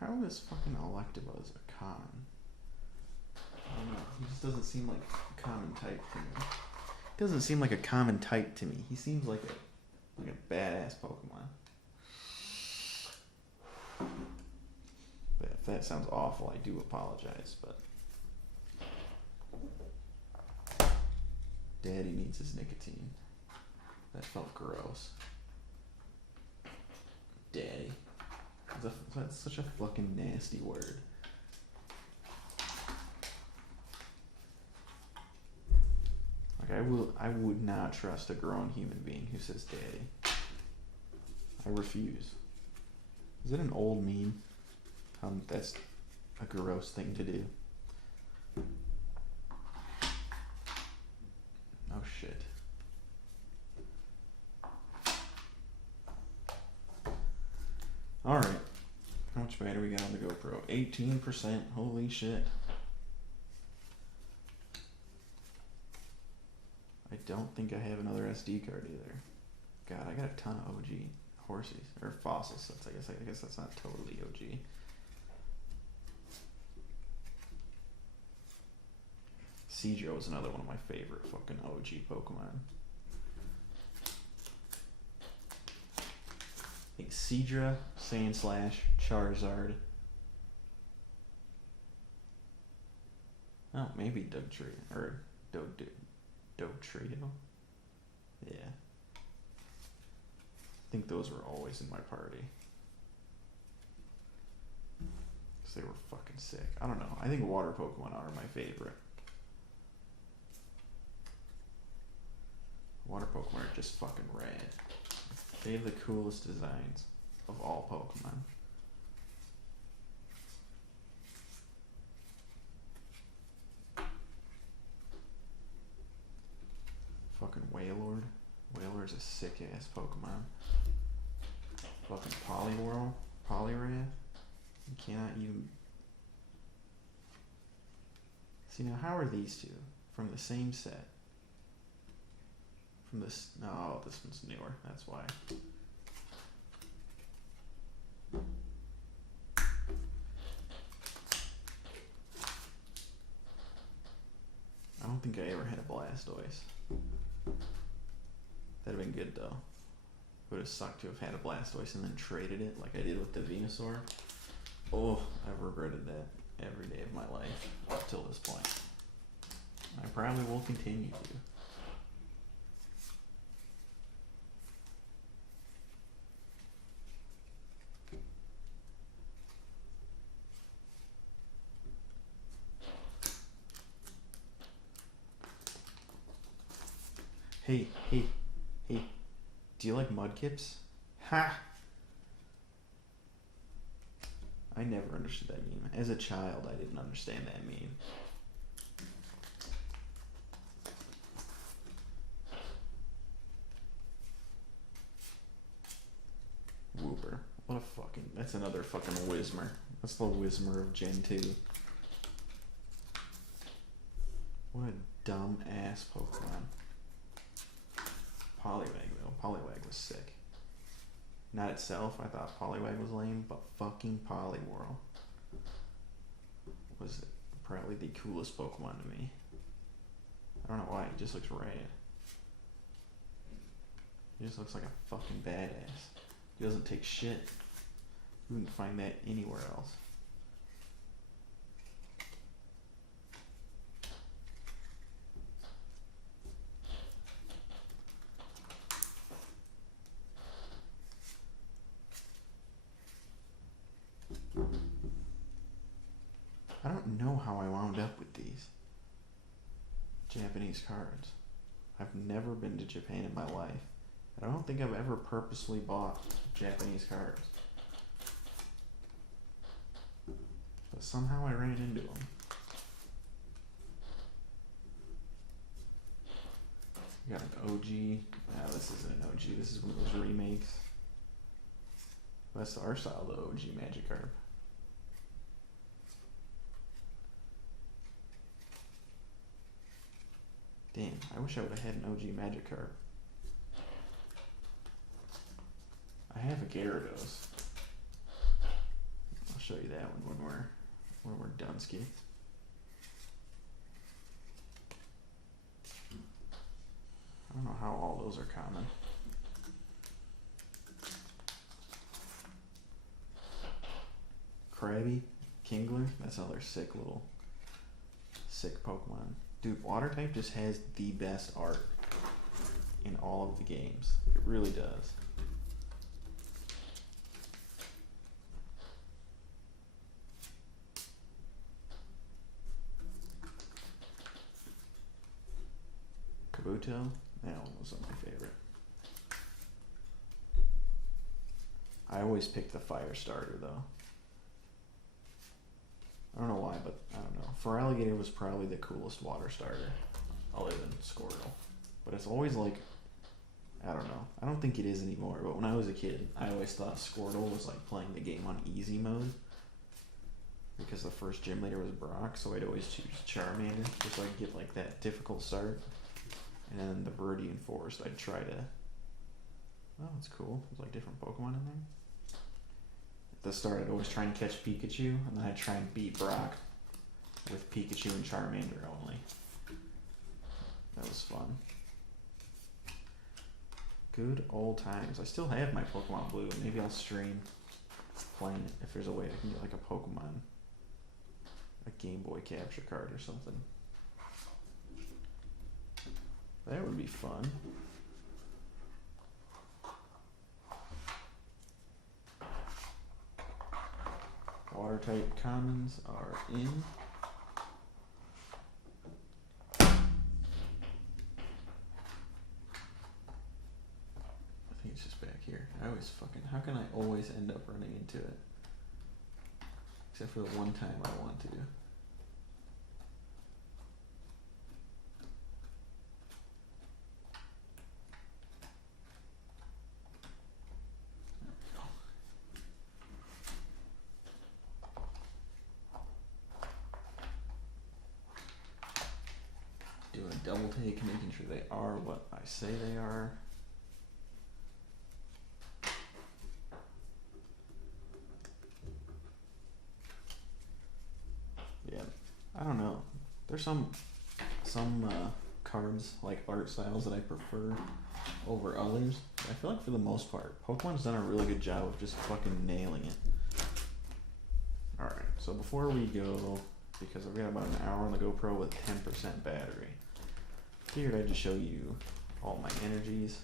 How is fucking Electabuzz a common? I don't know. He just doesn't seem like a common type to me. He doesn't seem like a common type to me. He seems like a badass Pokemon. But if that sounds awful, I do apologize, but Daddy needs his nicotine. That felt gross. Daddy. That's such a fucking nasty word. Like I would not trust a grown human being who says daddy. I refuse. Is it an old meme? That's a gross thing to do. Oh shit. Alright. How much battery we got on the GoPro? 18%. Holy shit. I don't think I have another SD card either. God, I got a ton of OG horsies. Or fossil sets, I guess that's not totally OG. Seadra was another one of my favorite fucking OG Pokemon. I think Seadra, Sandslash, Charizard. Oh, maybe Dugtrio. Or Dugtrio. Yeah. I think those were always in my party. Because they were fucking sick. I don't know. I think water Pokemon are my favorite. Water Pokemon are just fucking rad. They have the coolest designs of all Pokemon. Fucking Wailord. Wailord's a sick ass Pokemon. Fucking Poliwag. You cannot even. See, now how are these two from the same set? From this, no, this one's newer. That's why. I don't think I ever had a Blastoise. That'd have been good though. Would have sucked to have had a Blastoise and then traded it like I did with the Venusaur. Oh, I've regretted that every day of my life up till this point. I probably will continue to. Hey, do you like Mudkips? Ha! I never understood that meme. As a child, I didn't understand that meme. Wooper. What a fucking... That's another fucking Whismur. That's the Whismur of Gen 2. What a dumb ass Pokemon. Poliwag though. Poliwag was sick. Not itself, I thought Poliwag was lame, but fucking Poliwhirl was probably the coolest Pokemon to me. I don't know why, he just looks rad. He just looks like a fucking badass. He doesn't take shit. You wouldn't find that anywhere else. I don't know how I wound up with these Japanese cards. I've never been to Japan in my life. I don't think I've ever purposely bought Japanese cards. But somehow I ran into them. We got an OG. Nah, this isn't an OG. This is one of those remakes. That's our style, the OG Magikarp. Damn, I wish I would have had an OG Magikarp. I have a Gyarados. I'll show you that one when we're Dunsky. I don't know how all those are common. Krabby, Kingler, that's another sick Pokemon. Dude, Water type just has the best art in all of the games. It really does. Kabuto, that one was my favorite. I always pick the fire starter though. I don't know why, but I don't know. Feraligatr was probably the coolest water starter, other than Squirtle. But it's always like, I don't know. I don't think it is anymore, but when I was a kid, I always thought Squirtle was like playing the game on easy mode. Because the first gym leader was Brock, so I'd always choose Charmander, just so I could get like that difficult start. And then the Viridian Forest, I'd try to... Oh, it's cool. There's like different Pokemon in there. At the start, I'd always try and catch Pikachu, and then I'd try and beat Brock with Pikachu and Charmander only. That was fun. Good old times. I still have my Pokemon Blue. Maybe I'll stream playing it if there's a way I can get like a Pokemon, a Game Boy capture card or something. That would be fun. Water type commons are in. I think it's just back here. I always fucking, how can I always end up running into it? Except for the one time I want to. Doing a double take, making sure they are what I say they are. Yeah, I don't know. There's some cards, like art styles, that I prefer over others. But I feel like for the most part, Pokemon's done a really good job of just fucking nailing it. Alright, so before we go, because I've got about an hour on the GoPro with 10% battery, figured I'd just show you all my energies.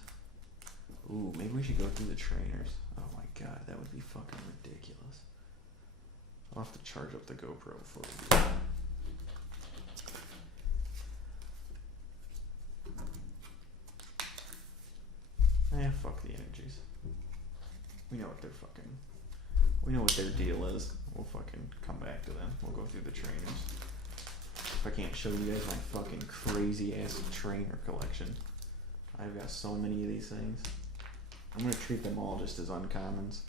Ooh, maybe we should go through the trainers. Oh my god, that would be fucking ridiculous. I'll have to charge up the GoPro before we do that. Fuck the energies. We know what they're fucking... We know what their deal is. We'll fucking come back to them. We'll go through the trainers. If I can't show you guys my fucking crazy ass trainer collection. I've got so many of these things. I'm gonna treat them all just as uncommons.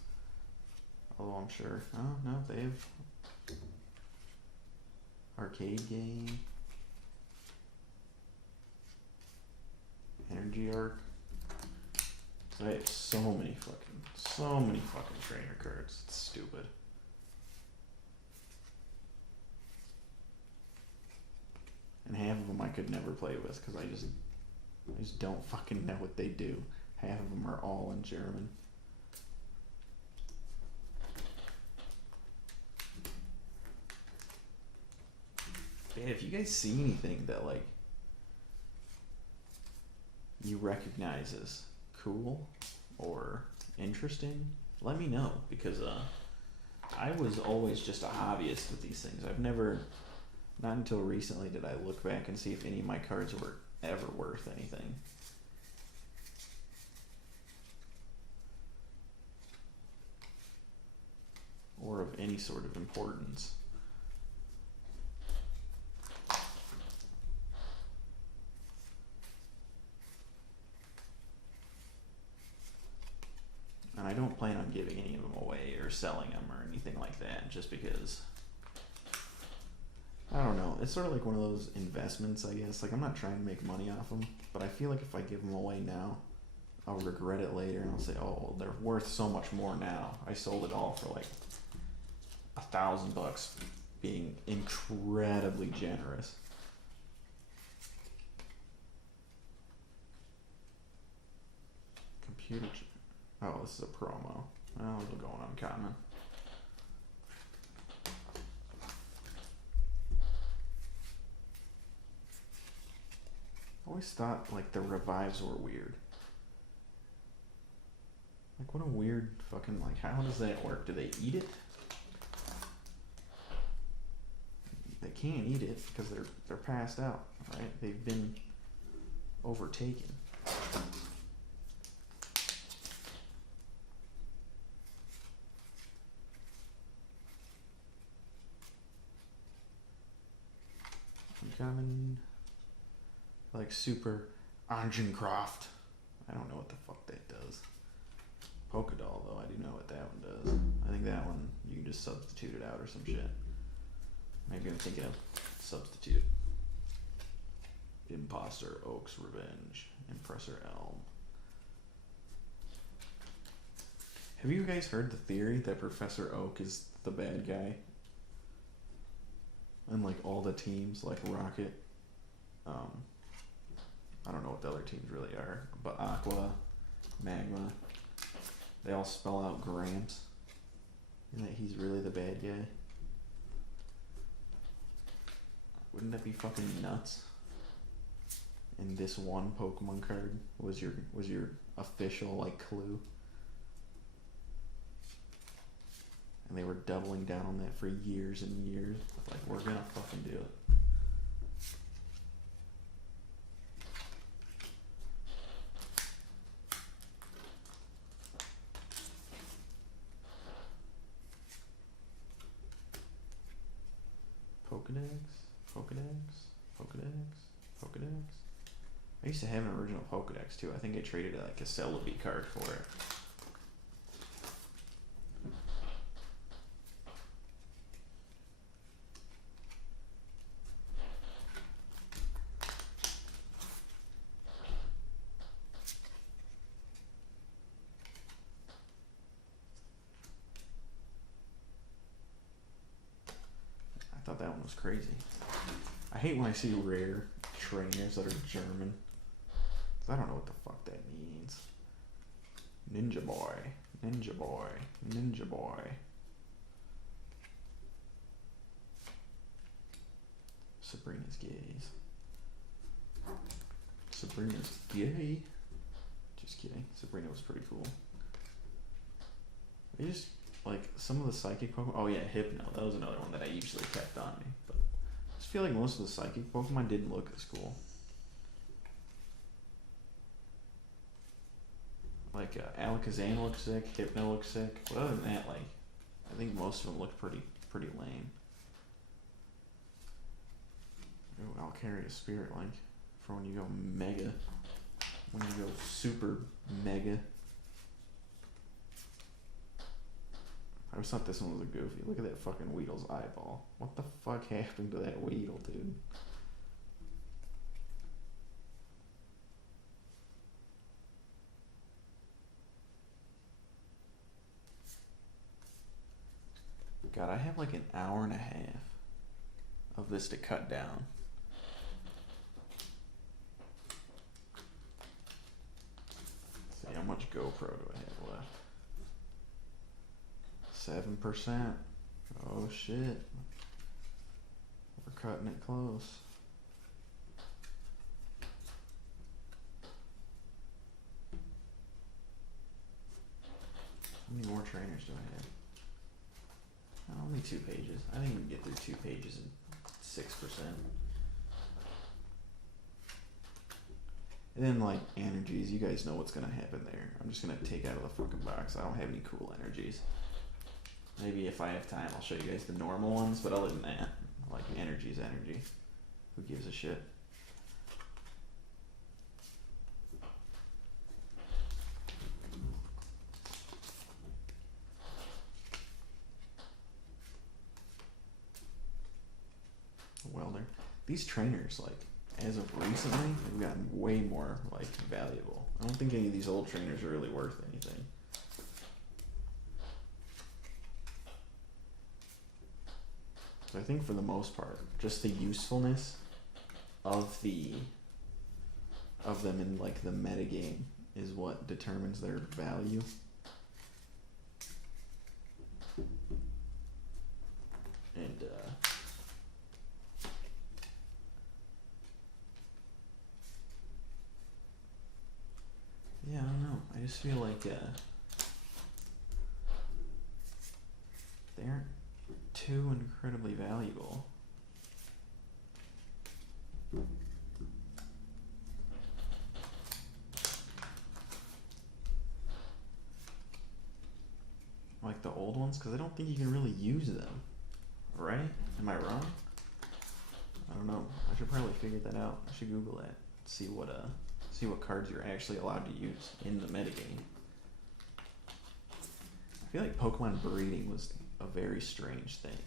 Although I'm sure... Oh, no, they have... Arcade game. Energy Arc. I have so many fucking trainer cards. It's stupid. And half of them I could never play with because I just don't fucking know what they do. Half of them are all in German. Yeah, if you guys see anything that like you recognize as cool or interesting, let me know, because I was always just a hobbyist with these things. I've never, not until recently did I look back and see if any of my cards were ever worth anything. Or of any sort of importance. And I don't plan on giving any of them away or selling them or anything like that, just because I don't know. It's sort of like one of those investments, I guess. Like, I'm not trying to make money off them, but I feel like if I give them away now, I'll regret it later, and I'll say, oh, they're worth so much more now. I sold it all for like $1,000, being incredibly generous. Computer. Oh, this is a promo. Oh, it'll go on uncommon. I always thought like the revives were weird. Like, what a weird fucking, like, how does that work? Do they eat it? They can't eat it because they're passed out, right? They've been overtaken. Uncommon, like super Angencroft. I don't know what the fuck that does. Polka doll though, I do know what that one does. I think that one you can just substitute it out or some shit. Maybe I'm thinking of substitute. Imposter Oak's Revenge. Impressor Elm. Have you guys heard the theory that Professor Oak is the bad guy? And like all the teams, like Rocket, I don't know what the other teams really are, but Aqua, Magma, they all spell out Gramps, and that he's really the bad guy. Wouldn't that be fucking nuts? And this one Pokemon card was your official like clue. And they were doubling down on that for years and years. Like, we're gonna fucking do it. Pokedex. I used to have an original Pokedex too. I think I traded like a Celebi card for it. I thought that one was crazy. I hate when I see rare trainers that are German. I don't know what the fuck that means. Ninja Boy. Sabrina's gay. Just kidding. Sabrina was pretty cool. I just, like, some of the psychic Pokemon. Oh yeah, Hypno. That was another one that I usually kept on me. But I just feel like most of the psychic Pokemon didn't look as cool. Like, Alakazam looks sick, Hypno looks sick. But other than that, like, I think most of them looked pretty lame. Ooh, I'll carry a Spirit Link for when you go Mega. When you go Super Mega. I always thought this one was a goofy. Look at that fucking Weedle's eyeball. What the fuck happened to that Weedle, dude? God, I have like an hour and a half of this to cut down. Let's see, how much GoPro do I have left? 7%. Oh shit. We're cutting it close. How many more trainers do I have? Only 2 pages. I think we can get through 2 pages in 6%. And then like energies, you guys know what's gonna happen there. I'm just gonna take out of the fucking box. I don't have any cool energies. Maybe if I have time I'll show you guys the normal ones, but other than that, like energy's energy. Who gives a shit? these trainers, like, as of recently, have gotten way more, like, valuable. I don't think any of these old trainers are really worth anything. So I think for the most part, just the usefulness of them in, like, the metagame is what determines their value. And, yeah, I don't know. I just feel like, they aren't too incredibly valuable. Like the old ones, because I don't think you can really use them. Right? Am I wrong? I don't know. I should probably figure that out. I should Google that. See what cards you're actually allowed to use in the metagame. I feel like Pokemon breeding was a very strange thing.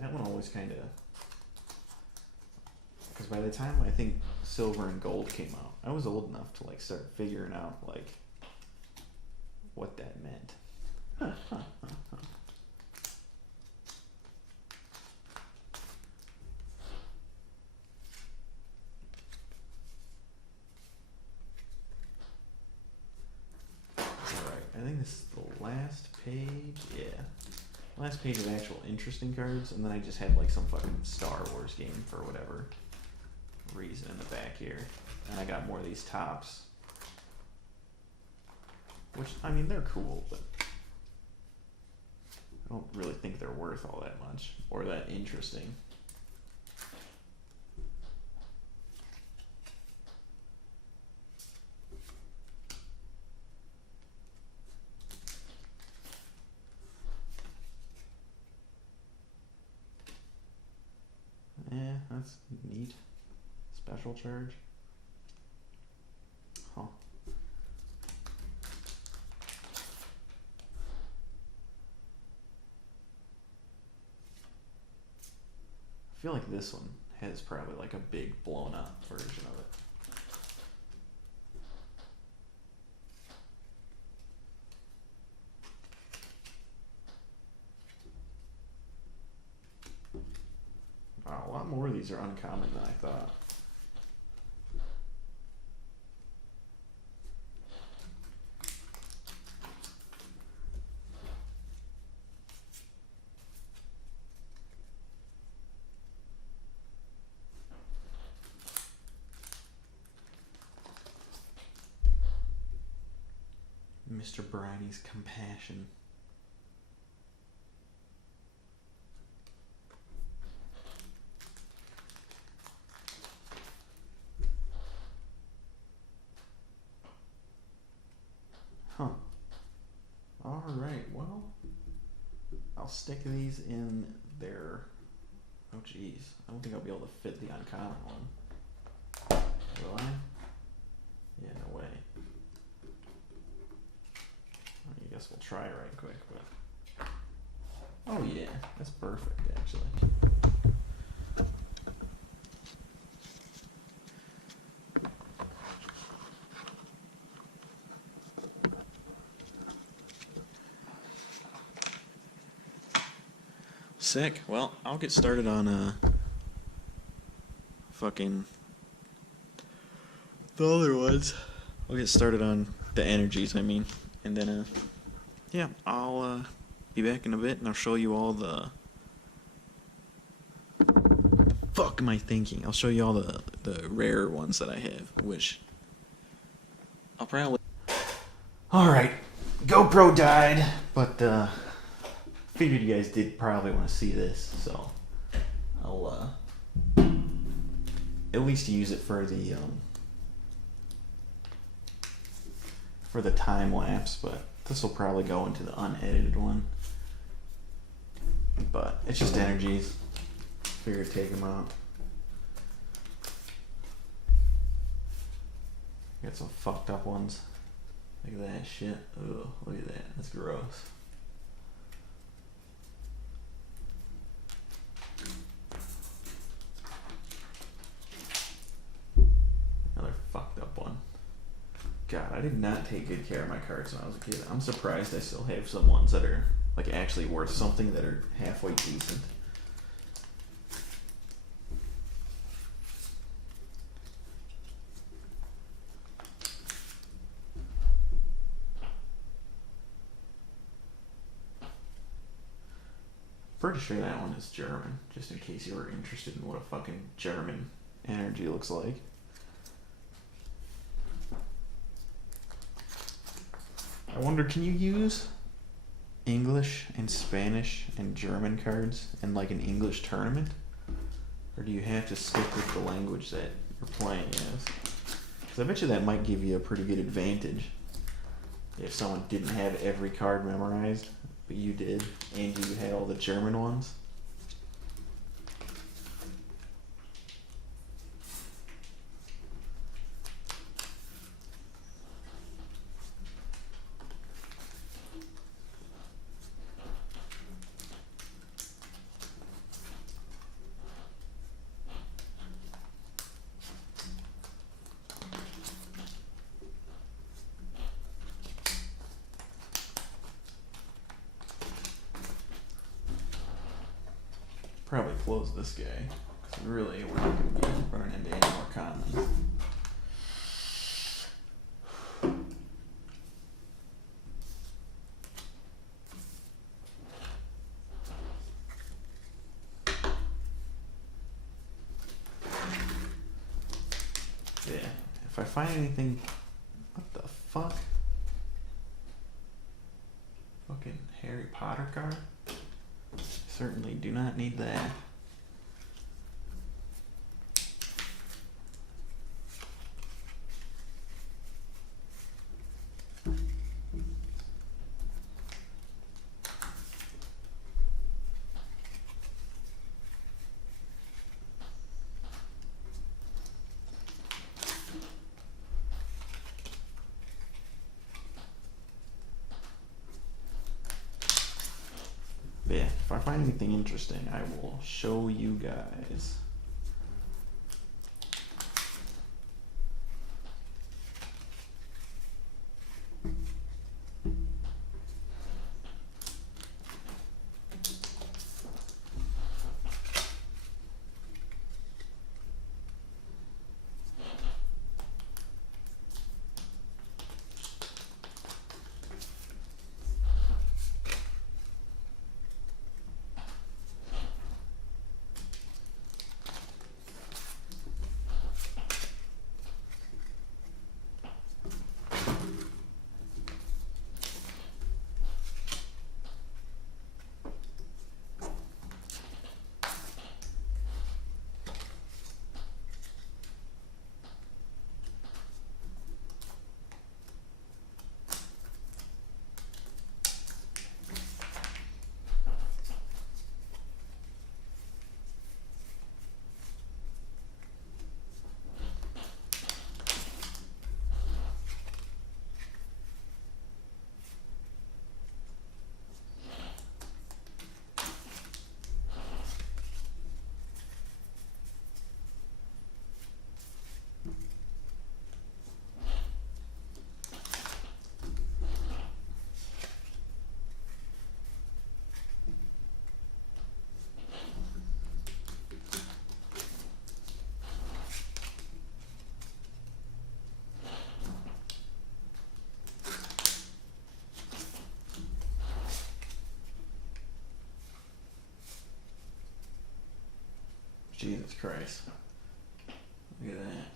That one always kind of... Because by the time I think Silver and Gold came out, I was old enough to, like, start figuring out, like, what that meant. Alright, I think this is the last page. Yeah. Last page of actual interesting cards, and then I just had, like, some fucking Star Wars game for whatever reason in the back here. And I got more of these tops. Which, I mean, they're cool, but I don't really think they're worth all that much, or that interesting. Yeah, that's neat. Special charge. Huh. I feel like this one has probably like a big blown up version of it. Wow, a lot more of these are uncommon than I thought. Mr. Bridie's compassion. Huh. Alright, well, I'll stick these in there. Oh geez, I don't think I'll be able to fit the uncommon one. Will I? Yeah, no way. I guess we'll try right quick, but... Oh yeah, that's perfect actually. Sick. Well, I'll get started on fucking the other ones. I'll get started on the energies, I mean, and then yeah, I'll be back in a bit and I'll show you all the fuck am I thinking? I'll show you all the rare ones that I have, which I'll probably... Alright, GoPro died, but figured you guys did probably want to see this, so I'll at least use it for the time lapse, but this will probably go into the unedited one. But it's just energies. Figured take them out. Got some fucked up ones. Look at that shit. Ugh, look at that. That's gross. God, I did not take good care of my cards when I was a kid. I'm surprised I still have some ones that are like actually worth something, that are halfway decent. Pretty sure that one is German, just in case you were interested in what a fucking German energy looks like. I wonder, can you use English and Spanish and German cards in like an English tournament? Or do you have to stick with the language that you're playing as? Because I bet you that might give you a pretty good advantage if someone didn't have every card memorized, but you did, and you had all the German ones. Probably close this guy, because really we're not going to be running into any more commons. Yeah, if I find anything, what the fuck? Fucking Harry Potter card? Certainly do not need that. But yeah, if I find anything interesting, I will show you guys. Jesus Christ. Look at that.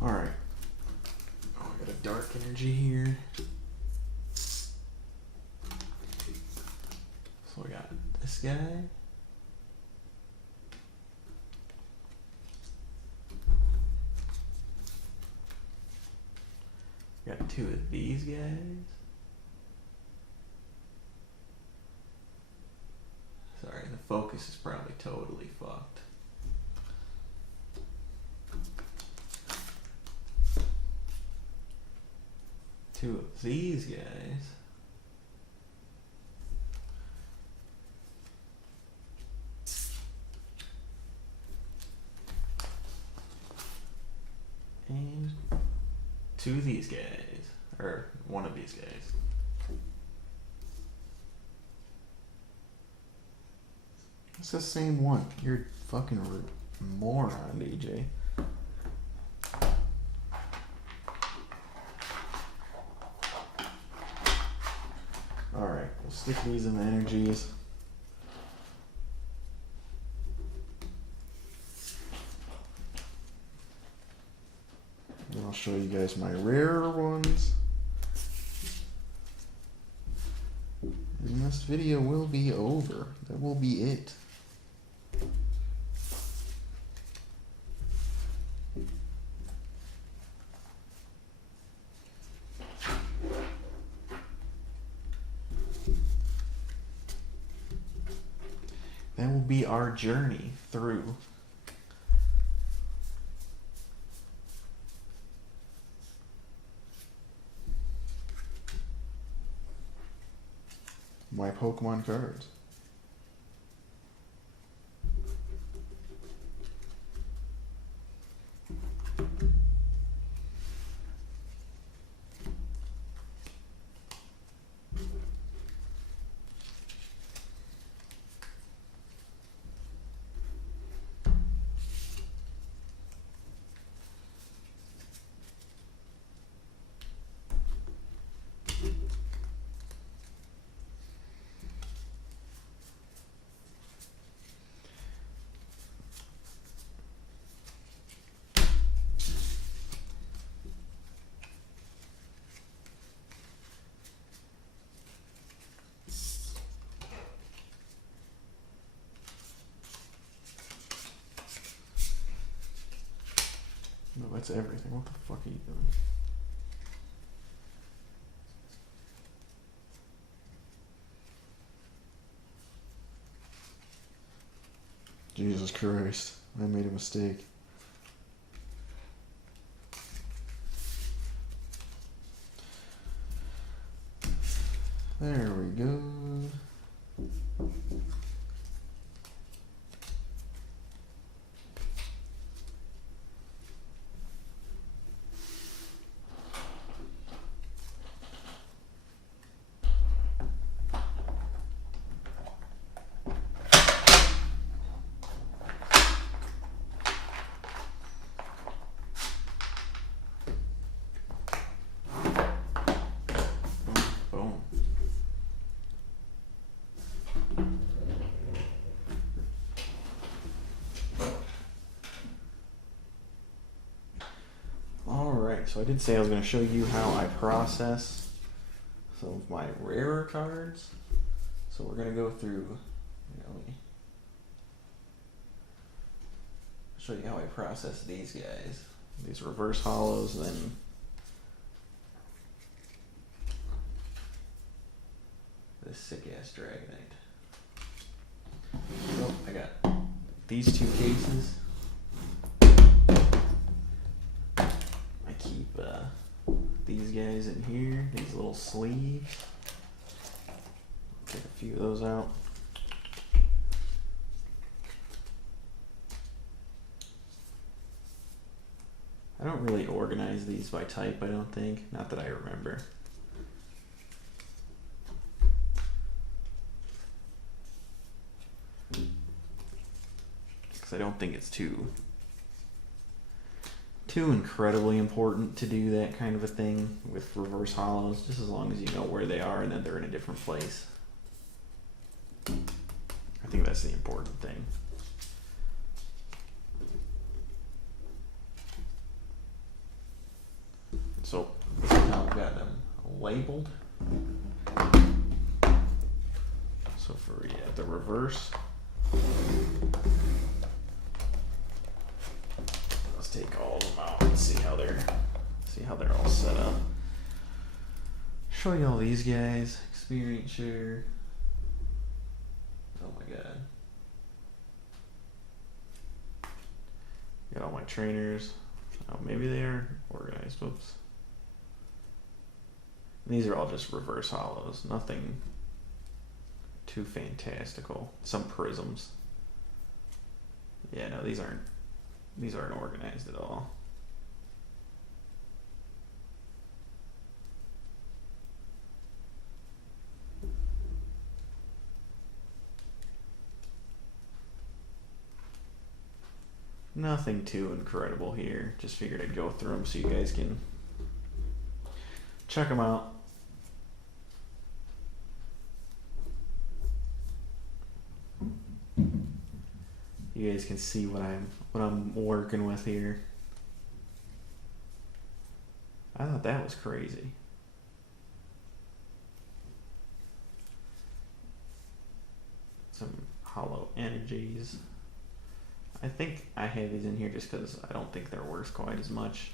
Alright. Oh, I got a dark energy here. So we got this guy. Two of these guys. Sorry, the focus is probably totally fucked. Two of these guys. And two of these guys. Or one of these guys. It's the same one. You're fucking moron, DJ. Alright, we'll stick these in the energies. Then I'll show you guys my rarer ones. And this video will be over. That will be it. That will be our journey through my Pokemon cards. No, that's everything. What the fuck are you doing? Jesus Christ. I made a mistake. There we go. So I did say I was going to show you how I process some of my rarer cards. So we're going to go through, show you how I process these guys. These reverse hollows, then this sick ass Dragonite. So I got these two cases. Keep these guys in here, these little sleeves. Take a few of those out. I don't really organize these by type, I don't think. Not that I remember. Because I don't think it's too incredibly important to do that kind of a thing with reverse hollows, just as long as you know where they are and that they're in a different place. I think that's the important thing. So this is how I've got them labeled. So for the reverse, let's take all of them out and see how they're all set up. show you all these guys. Experience share. Oh my god. Got all my trainers. Oh, maybe they are organized. Whoops. And these are all just reverse hollows. Nothing too fantastical. Some prisms. Yeah, no, these aren't organized at all. Nothing too incredible here. Just figured I'd go through them so you guys can check them out. You guys can see what I'm working with here. I thought that was crazy. Some hollow energies. I think I have these in here just because I don't think they're worth quite as much.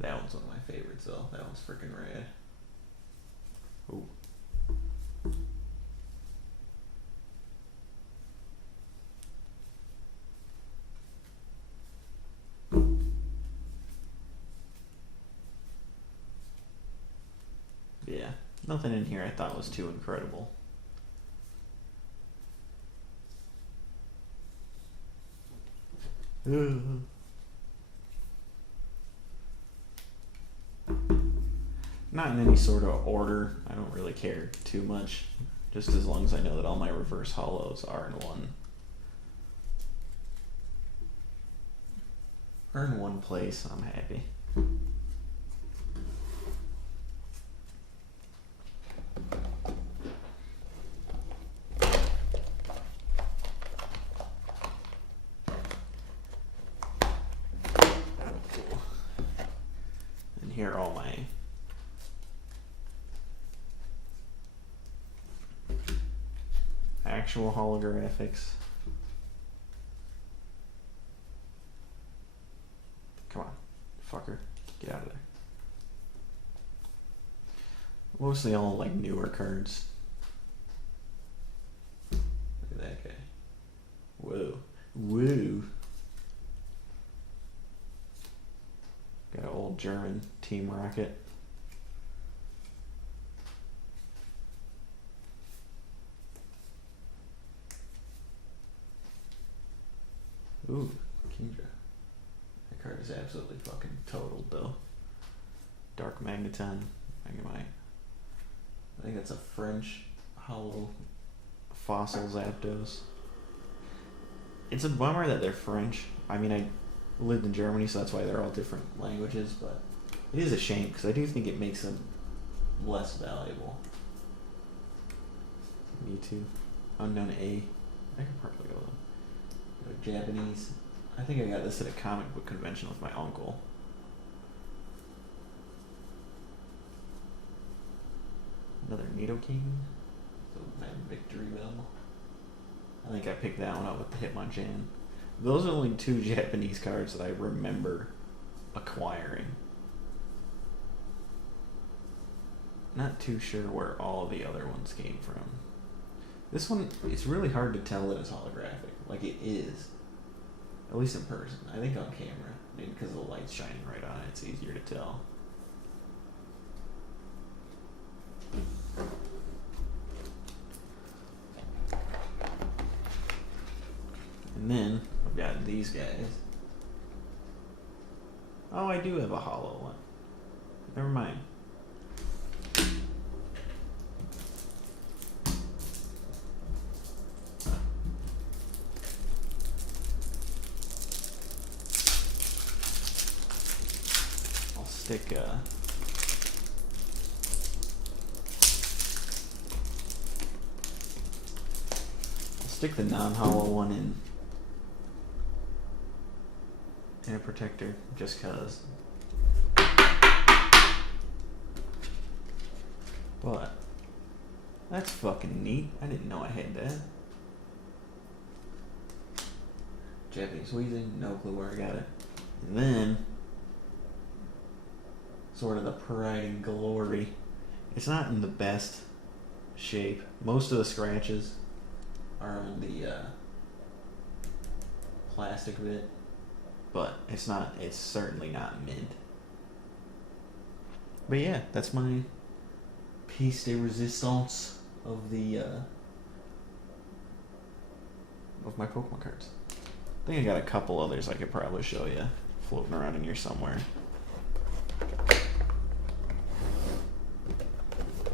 That one's one of my favorites though. That one's freaking rad. Ooh. Yeah, nothing in here I thought was too incredible. Not in any sort of order. I don't really care too much. Just as long as I know that all my reverse hollows are in one. Or in one place, I'm happy. And here are all my actual holographics. Come on, fucker. Get out of there. Mostly all like newer cards. Look at that guy. Whoa. Woo. Got an old German Team Rocket. Ooh, Kingdra. That card is absolutely fucking totaled though. Dark Magneton. I think that's a French hollow fossil Zapdos. It's a bummer that they're French. I mean, I lived in Germany, so that's why they're all different languages, but it is a shame because I do think it makes them less valuable. Mewtwo. Unknown A. I could probably go with them. Japanese. I think I got this at a comic book convention with my uncle. Another Nidoking. So my Victory Bell. I think I picked that one up with the Hitmonchan. Those are only two Japanese cards that I remember acquiring. Not too sure where all the other ones came from. This one, it's really hard to tell that it's holographic. Like it is. At least in person. I think on camera. Maybe because the light's shining right on it, it's easier to tell. And then, I've got these guys. Oh, I do have a hollow one. Never mind. I'll stick the non-hollow one in a protector just cause. But that's fucking neat. I didn't know I had that. Japanese wheezing, no clue where I got it. And then, sort of the pride and glory. It's not in the best shape. Most of the scratches are on the plastic bit, but it's certainly not mint. But yeah, that's my piece de resistance of the of my Pokemon cards. I think I got a couple others I could probably show you floating around in here somewhere.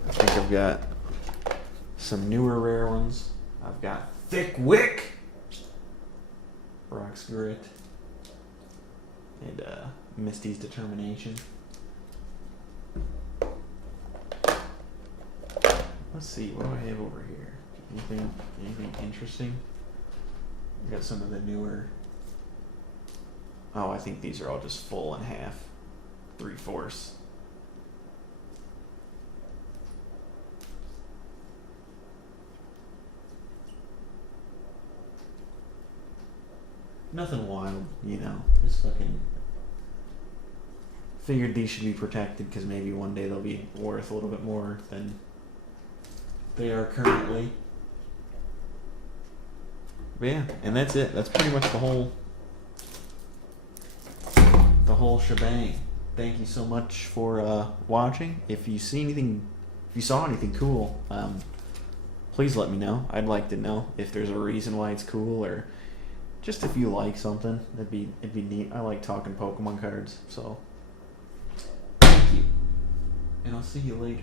I think I've got some newer rare ones. I've got Thick Wick, Brock's Grit, and Misty's Determination. Let's see, what do I have over here? Anything interesting? I got some of the newer. Oh, I think these are all just full and half, 3/4. Nothing wild, you know. Just fucking figured these should be protected because maybe one day they'll be worth a little bit more than they are currently. But yeah, and that's it. That's pretty much the whole shebang. Thank you so much for watching. If you saw anything cool, please let me know. I'd like to know if there's a reason why it's cool, or just if you like something. It'd be neat. I like talking Pokemon cards, so thank you, and I'll see you later.